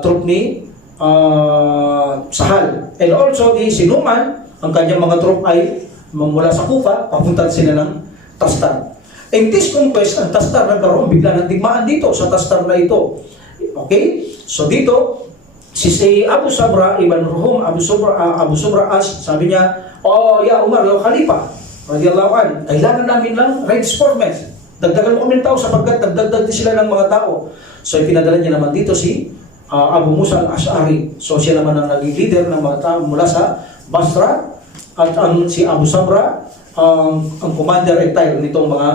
troop ni Sahal. And also, si Numan, ang kanyang mga troop ay mula sa Kufa, papunta sila ng Tastar. In this conquest, ang Tastar nagkaroon bigla ng digmaan dito sa Tastar na ito. Okay? So dito, si Abu Sabra ibn Ruhum, Abu Sabra As, sabi niya, "Oh, ya Umar, ya Khalifa, radiyallahu an, kailangan namin lang reinforcements. Dagdagan mo kami ng tao sapagkat nagdagdag din sila ng mga tao." So ipinadala niya naman dito si Abu Musa al-Ash'ari. So siya naman ang naging leader ng mga tao mula sa Basra, at si Abu Sabra ang commander-in-chief nitong mga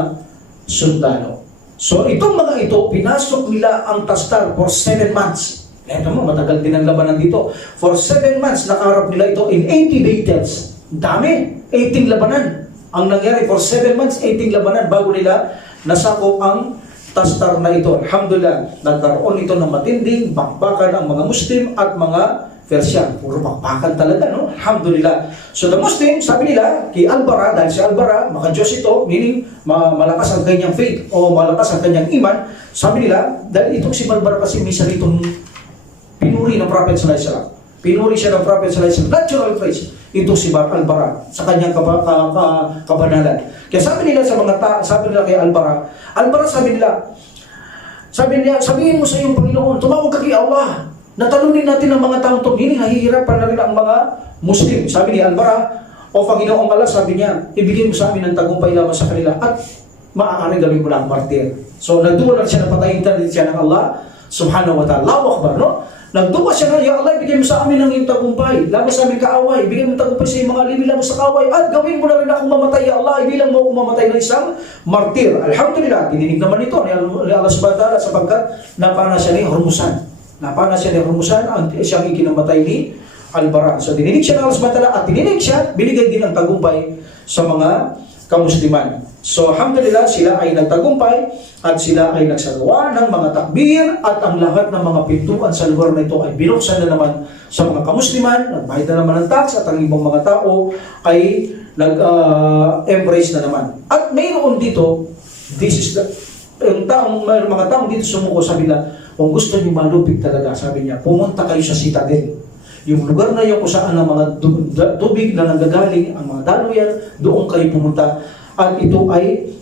sundalo. So itong mga ito, pinasok nila ang Tastar for 7 months. Eto mo, matagal din ang labanan dito. For 7 months, nakaharap nila ito in 80 battles. Dami, 18 labanan. Ang nangyari for 7 months, 18 labanan bago nila nasakop ang Tastar na ito. Alhamdulillah, nagkaroon ito ng matinding bakbakan ang mga Muslim at mga Persian. Puro bakbakan talaga, no? Alhamdulillah. So the Muslim, sabi nila, kay Al-Bara, dahil si Al-Bara, maka-Diyos ito, meaning malakas ang kanyang faith o malakas ang kanyang iman, sabi nila, dahil itong si Al-Bara kasi misa itong pinuri ng Prophet sallallahu alaihi wasallam. Pinuri siya ng Prophet sallallahu alaihi wasallam. Natural praise. Ito si Al-Bara sa kanyang kabanalan. Kaya sabi nila sa sabi nila kay Al-Bara, sabihin niya, sabihin mo sa iyong Panginoon, tumawag ka kay Allah. Natalunin natin ang mga taong ito. Hindi, nahihirapan na rin ang mga Muslim. Sabi ni Al-Bara, o Panginoong Allah, sabi niya, ibigay mo sa amin ang tagumpay lamang sa kanila at maaaring gawin mo lang martir. So nagduwa lang siya na patayin siya ng Allah subhanahu wa ta'ala. Allahu Akbar, no? Nagduwa siya na, Ya Allah, ibigay mo sa amin ang iyong tagumpay. Laban sa aming kaaway. Ibigay mo tagumpay sa iyong mga libilang sa kaaway. At gawin mo na rin akong mamatay, Ya Allah. Ibilang mo akong mamatay ng isang martir. Alhamdulillah, dininig naman ito ni Allah subhanahu wa ta'ala sapagkat napana siya ni Hormuzan. Napana siya ni Hormuzan, siyang ikinamatay ni Al-Bara. So dininig siya ng Allah subhanahu wa ta'ala at dininig siya, binigay din ang tagumpay sa mga kamusliman. So alhamdulillah, sila ay nagtagumpay at sila ay nagsagawa ng mga takbir at ang lahat ng mga pintuan sa lugar na ito ay binuksan na naman sa mga kamusliman, nagbayad na naman ng tax at ang ibang mga tao ay nag-embrace na naman. At mayroon dito, mga taong dito sumuko, sabi na, kung gusto niyo malupig talaga, sabi niya, pumunta kayo sa Citadel. Yung lugar na yun kung saan ang mga tubig na nanggagaling, ang mga daluyan, doon kayo pumunta. At ito ay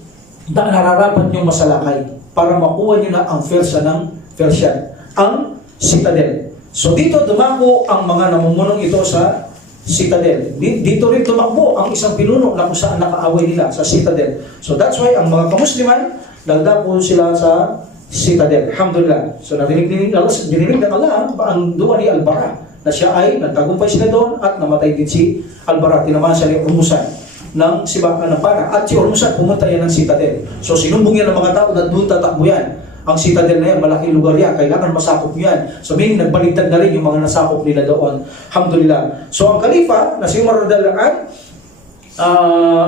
nararapat niyong masalakay para makuha niyo na ang Persia ng Persian, ang Citadel. So dito dumako ang mga namumunong ito sa Citadel. Dito rin tumakbo ang isang pinuno na kung saan nakaaway nila sa Citadel. So that's why ang mga kamusliman, nagdapo sila sa Citadel. Alhamdulillah. So dininig ng Allah ang duwa ni Al-Bara na siya ay nagtagumpay sila doon at namatay din si Al-Bara. Tinamaan siya ni Hormuzan ng pana. At si Hormuzan pumunta yan ng Citadel. So sinumbong yan ng mga tao na doon tatakbo yan. Ang Citadel na yan, malaking lugar yan. Kailangan masakop yan. So meaning nagbaligtad na rin yung mga nasakop nila doon. Alhamdulillah. So ang Khalifa na si Umar radhiyallahu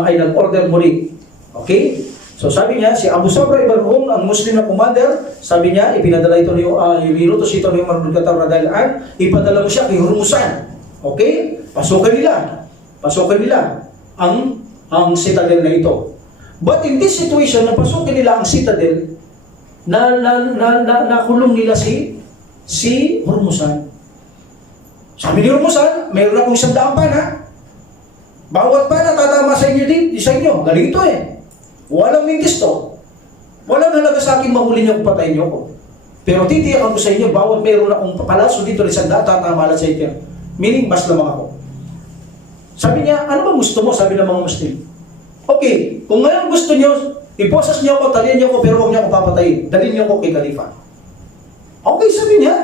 ay nag-order muli. Okay? So sabi niya, si Abu Sabra ibn Ruhum, ang Muslim na commander, sabi niya, ipinadala ito nilutos ito ni Umar bin Khattab radhiyallahu anhu, ipadala mo siya kay Hormuzan. Okay? Pasukan nila ang Citadel na ito. But in this situation, napasukin nila ang Citadel, nakulong nila si Hormuzan. Sabi ni Hormuzan, mayroon akong 100 pana. Bawat pana tatama sa inyo din, sa inyo. Galing ito eh. Walang mintis to. Walang halaga sa akin mahuli niyo kung patayin niyo ko. Pero titiyakan ko sa inyo, bawat mayroon akong palaso dito rin 100, tatama lang sa inyo. Meaning, mas lamang ako. Sabi niya, ano ba gusto mo? Sabi ng mga Muslim. Okay, kung ngayon gusto niyo, iposas niyo ako, talian niyo ako, pero huwag niyo ako papatayin. Dalhin niyo ako kay Khalifa. Okay, sabi niya.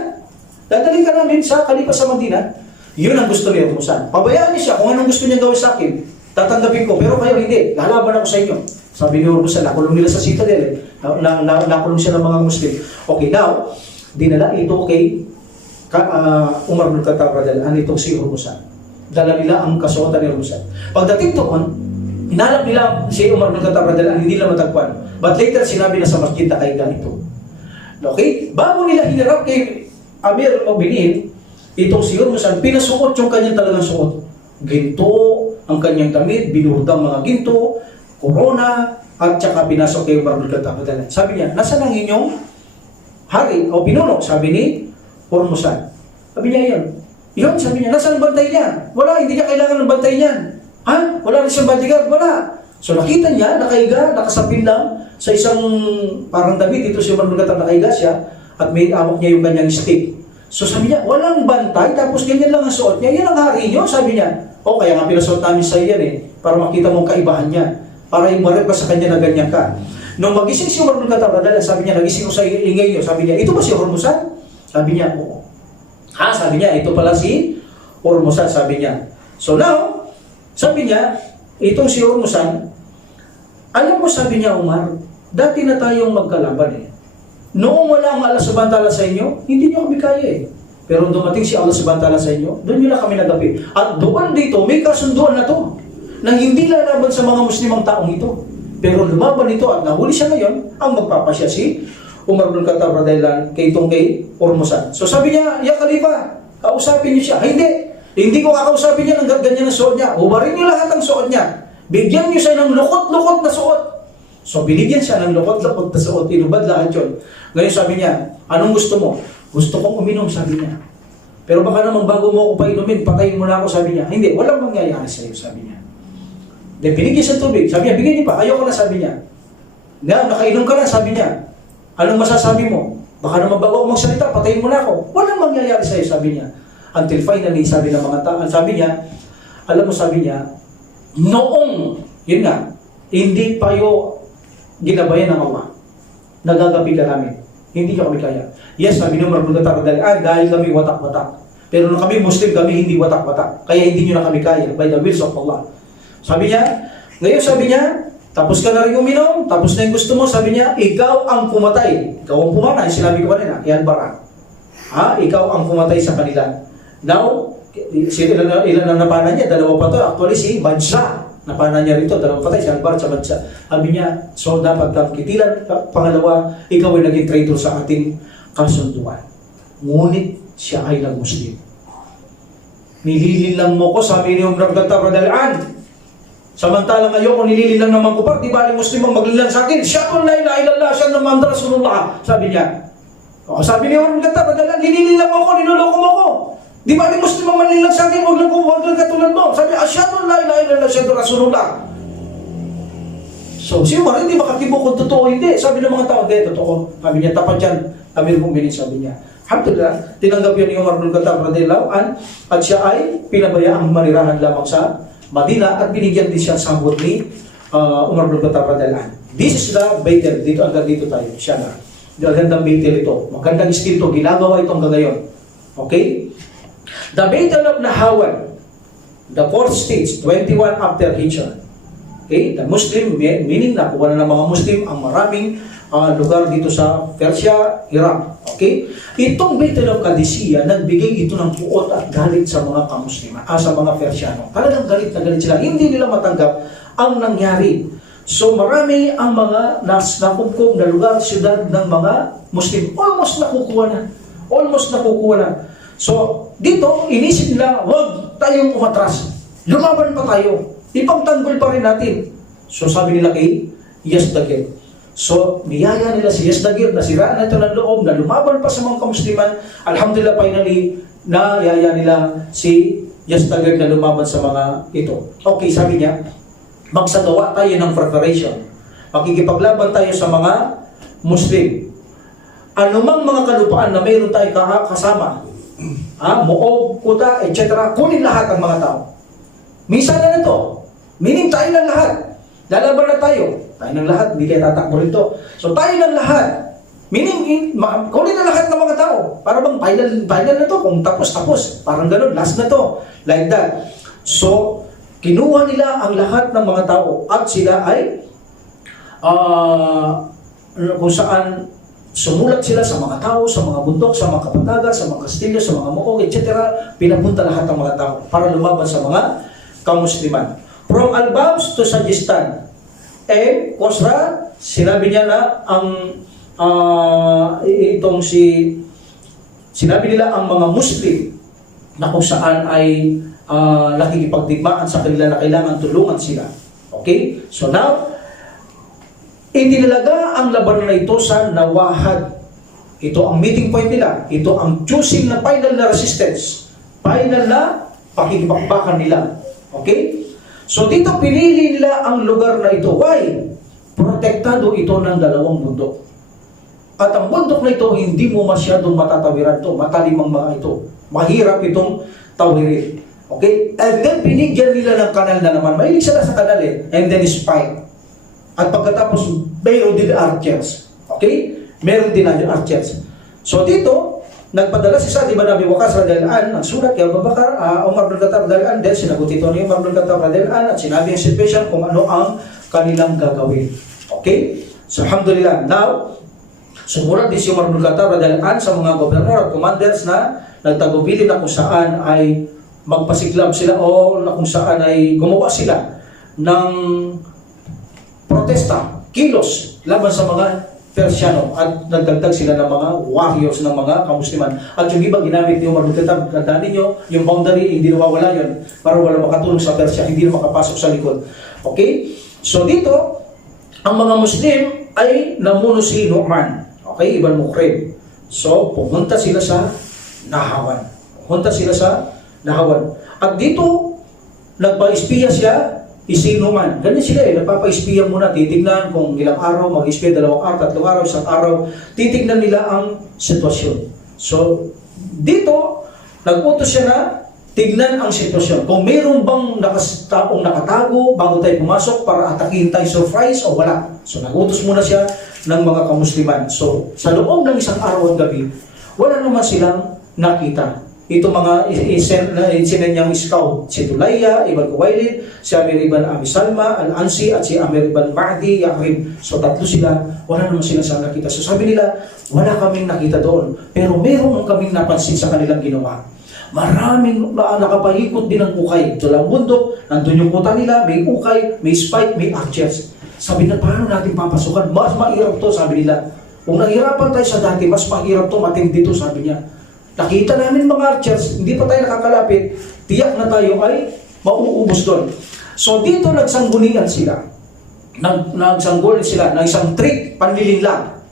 Dadalhin ka namin sa Khalifa sa Madina. Yun ang gusto niya, Hormuzan. Pabayaan niya siya kung anong gusto niya gawin sa akin. Tatanggapin ko, pero kayo hindi. Lalaban ako sa inyo. Sabi ni Hormuzan, nakulong nila sa Citadel. Nakulong siya ng mga Muslim. Okay, now, dinala ito kay Umar bin Khattab radhiyallahu anhu, itong si Hormuzan. Dala nila ang kasuotan ni Hormuzan. Pagdating doon, hinalap nila si Umar bin Khattab radhiyallahu anhu, hindi nila matagpuan. But later, sinabi na sa masjid na kay ganito. Okay? Bago nila hinarap kay Amir al-Mu'minin, itong si Hormuzan, pinasuot yung kanyang talagang suot. Ginto, ang kanyang damit, binuhutang mga ginto, corona, at saka pinasok kay Umar bin Khattab. Sabi niya, nasaan ang inyong hari o pinuno? Sabi ni Hormuzan. Sabi niya yun. Yun, sabi niya, nasaan ang bantay niya? Wala, hindi niya kailangan ng bantay niyan. Ha? Wala rin siyang bodyguard? Wala. So nakita niya, nakaiga, nakasapin lang sa isang parang damit. Ito si Umar bin Khattab, nakaiga siya at may awak niya yung kanyang stick. So sabi niya, walang bantay, tapos ganyan lang ang suot niya. Yan ang hari niyo, sabi niya. O, kaya nga pinasuot namin sa iyan para makita mong kaibahan niya. Para imarip ka sa kanya na ganyan ka. Nung magising si Umar bin Khattab, sabi niya, nagising ko sa ingay niyo. Sabi niya, ito ba si Hormuzan? Sabi niya, oo. Ha, sabi niya, ito pala si Hormuzan, sabi niya. So now, sabi niya, itong si Hormuzan, alam mo, sabi niya, Umar, dati na tayong magkalaban Noong wala ang Allah subhanahu wa ta'ala sa inyo, hindi niyo kami kaya Pero dumating si Allah subhanahu wa ta'ala sa inyo, doon niyo na kami nagapi. At doon dito, may kasunduan na to, na hindi lalaban sa mga Muslimang taong ito. Pero lumaban ito at nahuli siya ngayon, ang magpapasya si Umar bin Khattab radhiyallahu kay Hormuzan. So sabi niya, Ya Khalifa, kausapin niyo siya. Hindi ko kakausapin niya ng ganyan na suot niya. Hubarin niyo lahat ang suot niya. Bigyan niyo siya ng lukot-lukot na suot. So binigyan siya ng lukot-lukot na suot. Inubad lahat yun. Ngayon sabi niya, anong gusto mo? Gusto kong uminom, sabi niya. Pero baka naman bago mo ako painumin, patayin mo na ako, sabi niya. Hindi, walang mangyayari sa iyo, sabi niya. Then binigyan siya tubig. Sabi niya, bigyan niyo pa. Ayoko na, sabi niya. Nakainom ka na, sabi niya. Anong masasabi mo? Baka naman bago ako magsalita, patayin mo na ako. Walang mangyayari sa iyo, sabi niya. Until finally, sabi ng mga tao, sabi niya, alam mo, sabi niya, noong, yun nga, hindi pa yung ginabayan ng Allah. Nagagapi ka namin. Hindi ka kami kaya. Yes, sabi ng Umar bin Khattab, dahil kami watak-watak. Pero nung kami Muslim, kami hindi watak-watak. Kaya hindi nyo na kami kaya by the will of Allah. Sabi niya, ngayon sabi niya, tapos ka na rin uminom, tapos na yung gusto mo, sabi niya, ikaw ang pumatay. Ikaw ang pumatay, sinabi ko kanina, yan bara. Ha? Ikaw ang pumatay sa kanila. Now, ilan ang napana niya? Dalawa pa to. Actually, si Badsa. Napana niya rito, dalawang patay, si Albar sa Badsa. Sabi niya, so dapat kang kitilan. Pangalawa, ikaw ay naging traitor sa ating kasunduan. Ngunit siya ay nag-Muslim. Nilililang mo ko, sabi ni Umar bin Khattab radhiyallahu samantalang ayoko nilililang naman ko pa, di ba ang Muslim ang maglilang sa akin? Syahadun la ilaha illallah, syahadun Muhammad Rasulullah. Sabi niya. O, sabi ni Umar bin Khattab radhiyallahu nilililang mo ko, niloloko mo ko. Di ba ang Muslim ang manlilang sa akin? Huwag lang katulad mo. Sabi, asyadun la ilaha illallah, syahadun Rasulullah. So, si Umar hindi makatibo kung totoo hindi. Sabi ng mga tao, hindi, totoo. Sabi niya, tapat yan. Amir Mu'minin, sabi niya. Alhamdulillah, tinanggap yan ni Umar bin Khattab radhiyallahu an at siya ay pinabayaang manirahan lamang sa Madina at binigyan din siya sambot ni Umar bin Khattab radhiyallahu an. This is the Baitul. Dito hanggang dito tayo. Siya na. Magandang Baitul ito. Magandang skill ito. Ginagawa ito hanggang ngayon. Okay? The Baitul of Nahawan, the fourth stage, 21 after Hijrah. Okay? The Muslim, meaning nakuha na ng mga Muslim ang maraming lugar dito sa Persia, Iraq. Okay? Itong Baitul of Qadisiyah, nagbigay ito ng puot at galit sa mga kamusliman, sa mga Persiano. Talagang galit na galit sila. Hindi nila matanggap ang nangyari. So marami ang mga nakukub na lugar, syudad ng mga Muslim. Almost nakukuha na. So dito, inisip nila, huwag tayong umatras. Lumaban pa tayo. Ipagtanggol pa rin natin. So sabi nila kay Yazdagir. So, niyaya nila si Yazdagir na siraan na ito ng loob, na lumaban pa sa mga kamusliman. Alhamdulillah, finally, niyaya nila si Yazdagir na lumaban sa mga ito. Okay, sabi niya, magsagawa tayo ng preparation. Makikipaglaban tayo sa mga Muslim. Anumang mga kalupaan na mayroon tayo kasama, Moog, Kuta, etc., kunin lahat ang mga tao. Minsan na ito. Meaning tayo ng lahat. Lalaban na tayo. Tayo ng lahat, hindi kayo tatakbo rito. So tayo ng lahat. Meaning, kunin na lahat ng mga tao. Para bang final na to, kung tapos. Parang ganun, last na to. Like that. So, kinuha nila ang lahat ng mga tao. At sila ay, kung saan, sumulat sila sa mga tao, sa mga bundok, sa mga kapatagan, sa mga kastilyo, sa mga moog, etc. Pinapunta lahat ng mga tao para lumaban sa mga kamusliman. From Al-Babs to Sajistan. Kosra, sinabi niya na ang sinabi nila ang mga Muslim na kung saan ay nakikipagdigmaan sa kanila na kailangan tulungan sila. Okay? So now, itinalaga ang labanan na ito sa Nawahad. Ito ang meeting point nila. Ito ang choosing na final na resistance. Final na pakikipagbakan nila. Okay? So dito pinili nila ang lugar na ito. Why? Protektado ito ng dalawang bundok. At ang bundok na ito, hindi mo masyadong matatawiran ito. Matalim ang mga ito. Mahirap itong tawirin. Okay? And then binigyan nila ng kanal na naman. Mahilig sila sa kanal eh. And then spike. At pagkatapos, mayroon din archers. Okay? Meron din archers. So dito, nagpadala si Sa'd ibn Abi Waqqas radhiyallahu anhu ng surat kay Abu Bakar, Umar bin Khattab radhiyallahu anhu, then sinagot ito ni Umar bin Khattab radhiyallahu anhu at sinabi ang situation kung ano ang kanilang gagawin. Okay? So alhamdulillah. Now, sumulat din si Umar bin Khattab radhiyallahu anhu sa mga gobernador at commanders na nagtagubilin na kung saan ay magpasiklab sila o na kung saan ay gumawa sila ng protesta, kilos laban sa mga Persiano at nagdagdag sila ng mga warriors ng mga kamusliman. At yung iba ginamit ni Umar bin Khattab, tandaan ninyo, yung boundary, hindi nawawala yun para wala makatulong sa Persia, hindi na makapasok sa likod. Okay? So dito, ang mga Muslim ay namuno si Nu'man. Okay? Ibn Muqrib. So, pumunta sila sa Nahawan. At dito, nagpa-espiya siya, isino man. Ganyan sila nagpapa-espiya muna, titignan kung ilang araw, mag-espiya, 2 araw, 3 araw, 1 araw, titignan nila ang sitwasyon. So, dito, nag-utos siya na tignan ang sitwasyon. Kung mayroon bang taong nakatago bago tayo pumasok para atakihin tayo surprise o wala. So, nag-utos muna siya ng mga kamusliman. So, sa loob ng 1 araw at gabi, wala naman silang nakita. Ito mga isinan niyang scout, si Tulayya, Ibn Khuwailid, si Amir Ibn Abi Salma, Al-Ansi, at si Amir Ibn Ma'di, Ya'rib. So 3 sila, wala naman sila sa nakita. So sabi nila, wala kaming nakita doon. Pero meron kaming napansin sa kanilang ginawa. Maraming nakapahikot din ng ukay. Ito lang bundok, nandun yung kuta nila, may ukay, may spike, may archers. Sabi na, paano natin papasukan? Mas mahirap to, sabi nila. Kung nahirapan tayo sa dati, mas mahirap to, matindi to, sabi niya. Nakita namin mga archers, hindi pa tayo nakakalapit, tiyak na tayo ay mauubos doon. So dito nagsanggulingan sila. Nagsanggulingan sila ng isang trick, panlilinlang.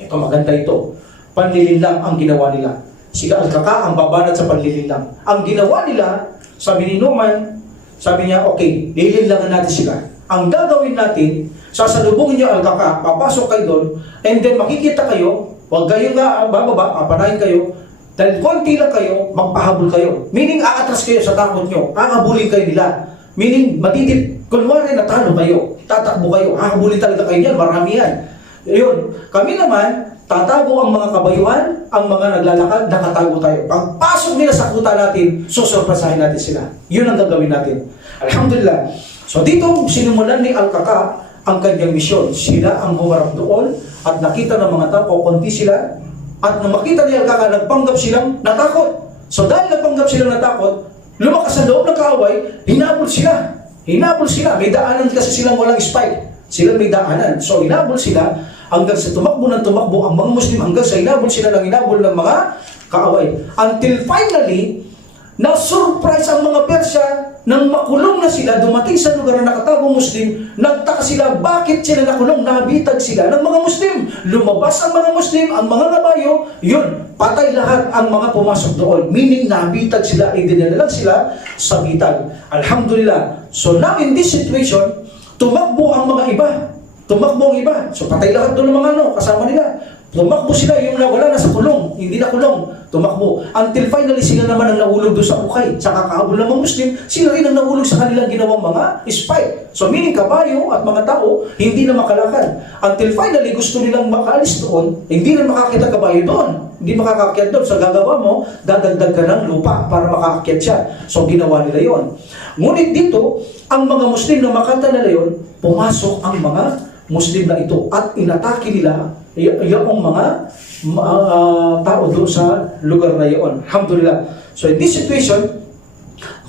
Ito maganda ito. Panlilinlang ang ginawa nila. Si Al-Kaka ang babanat sa panlilinlang. Ang ginawa nila, sabi ni Nu'man, sabi niya, okay, lilinlangan natin sila. Ang gagawin natin, sasalubungin niyo Al-Kaka, papasok kayo doon, and then makikita kayo, huwag kayo nga bababa, papanayin kayo, dahil konti lang kayo, magpahabol kayo. Meaning, aatras kayo sa takot nyo. Hahabulin kayo nila. Meaning, kunwari natalo kayo. Tatakbo kayo. Hahabulin talaga kayo yan. Marami yan. Yun. Kami naman, tatago ang mga kabayuhan, ang mga naglalakad, nakatago tayo. Pagpasok nila sa kuta natin, susurpresahin natin sila. Yun ang gagawin natin. Alhamdulillah. So dito, sinimulan ni Al-Kaka ang kanyang misyon. Sila ang humarap doon at nakita ng mga tao, konti sila. At nang makita niya Al-Kaka, nagpanggap silang natakot. So dahil nagpanggap silang natakot, lumakas sa loob ng kaaway, hinabol sila. May daanan kasi silang walang spike. Sila may daanan. So hinabol sila hanggang sa tumakbo ang mga Muslim, hanggang sa hinabol sila ng mga kaaway. Until finally, na-surprise ang mga Persya nang makulong na sila, dumating sa lugar na nakatagong Muslim, nagtaka sila, bakit sila nakulong? Nabitag sila ng mga Muslim. Lumabas ang mga Muslim, ang mga kabayo, yun, patay lahat ang mga pumasok doon. Meaning, nabitag sila, idinala lang sila sa bitag. Alhamdulillah. So now in this situation, tumakbo ang mga iba. So patay lahat doon ng mga kasama nila. Tumakbo sila, yung wala na sa kulong, hindi na kulong, tumakbo. Until finally, sila naman ang nahulog doon sa ukay. Sa kakahabol ng mga Muslim, sila rin ang nahulog sa kanilang ginawang mga spike. So meaning, kabayo at mga tao, hindi na makalakad. Until finally, gusto nilang makaalis doon, hindi na makakita kabayo doon. Hindi makakakyat doon. So gagawa mo, dadagdag ka ng lupa para makakakyat siya. So ginawa nila yon. Ngunit dito, ang mga Muslim na makata nila yon, pumasok ang mga Muslim na ito at inatake nila yung mga tao doon sa lugar na iyon. Alhamdulillah. So in this situation,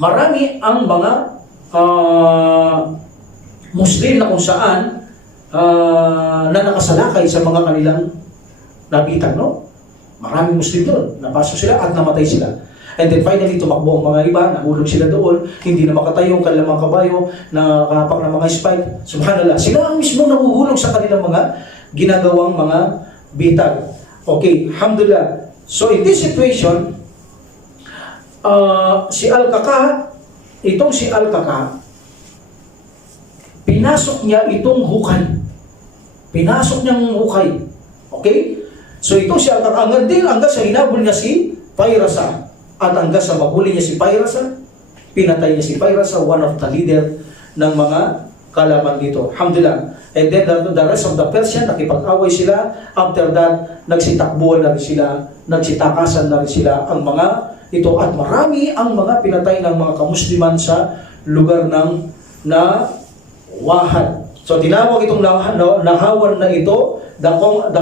marami ang mga Muslim na kung saan na nakasalakay sa mga kanilang nabitag, no? Maraming Muslim doon. Napasok sila at namatay sila. And then finally, tumakbo ang mga iba, nahulog sila doon, hindi na makatayo ang kanilang mga kabayo, nakapak ng mga spike. Subhanallah, sila ang mismo nahuhulog sa kanilang mga ginagawang mga bitag. Okay, alhamdulillah. So in this situation, si Al-Kaka, itong si Al-Kaka, pinasok niya itong hukay. Pinasok niyang hukay. Okay? So ito si Al-Kaka, hanggang sa hinabol niya si Payrasa. At hanggang sa mahuli niya si Payrasa, pinatay niya si Payrasa, one of the leader ng mga kalaban dito. Alhamdulillah. And then the rest of the Persian, nakipag-away sila. After that, nagsitakbuhan na rin sila, nagsitakasan na rin sila ang mga ito. At marami ang mga pinatay ng mga kamusliman sa lugar ng Wahad. So tinawag itong nahawan na ito, the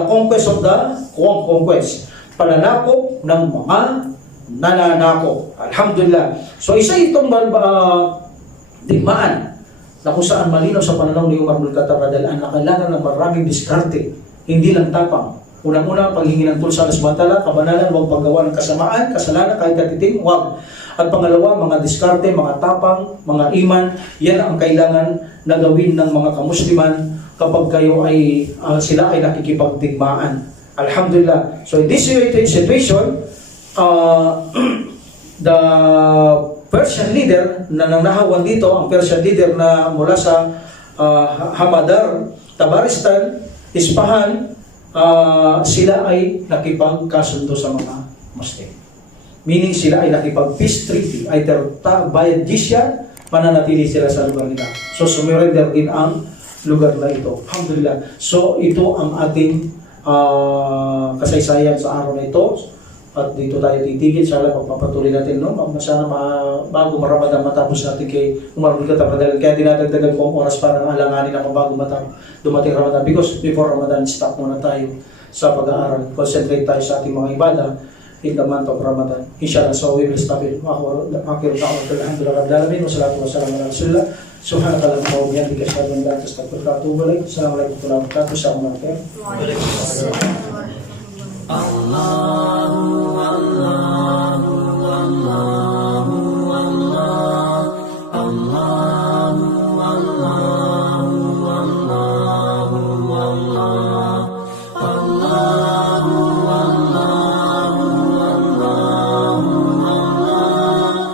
conquest of the conquest. Pananakop ng mga nananakop. Alhamdulillah. So isa itong digmaan na kung saan malinaw sa pananaw ni Umar bin Khattab radhiyallahu anhu na kailangan ng maraming diskarte, hindi lang tapang. Unang-una, paghingi ng tulsa ng Subhanahu, kabanalan, huwag paggawa ng kasamaan, kasalanan, kahit katiting, huwag. At pangalawa, mga diskarte, mga tapang, mga iman, yan ang kailangan na gawin ng mga kamusliman kapag kayo ay, sila ay nakikipagdigmaan. Alhamdulillah. So in this situation, the Persian leader na nangnahawan dito, ang Persian leader na mula sa Hamadar, Tabaristan, Ispahan, sila ay nakipagkasundo sa mga Muslim. Meaning sila ay nakipag-peace treaty. Either bayad jizya, mananatili sila sa lugar nila. So sumurrender din ang lugar na ito. Alhamdulillah. So ito ang ating kasaysayan sa araw na ito. At dito tayo titigil. Sana pagpapatuloy natin, no? Sana bago Ramadan matapos natin kay Umar bin Khattab. Kaya dinadagdagan ko ang oras para alanganin ako bago dumating Ramadan. Because before Ramadan, stop muna tayo sa pag-aaral. Concentrate tayo sa ating mga ibada in the month of Ramadan. Inshallah, so we will stop it. Akhir da'wah alhamdulillah rabbil alamin wa salatu wassalamu ala rasulillah. Subhanakallahumma wa bihamdika asyhadu an la ilaha illa anta astaghfiruka wa atubu ilaik. Assalamualaikum warahmatullahi wabarakatuh. Allahu akbar.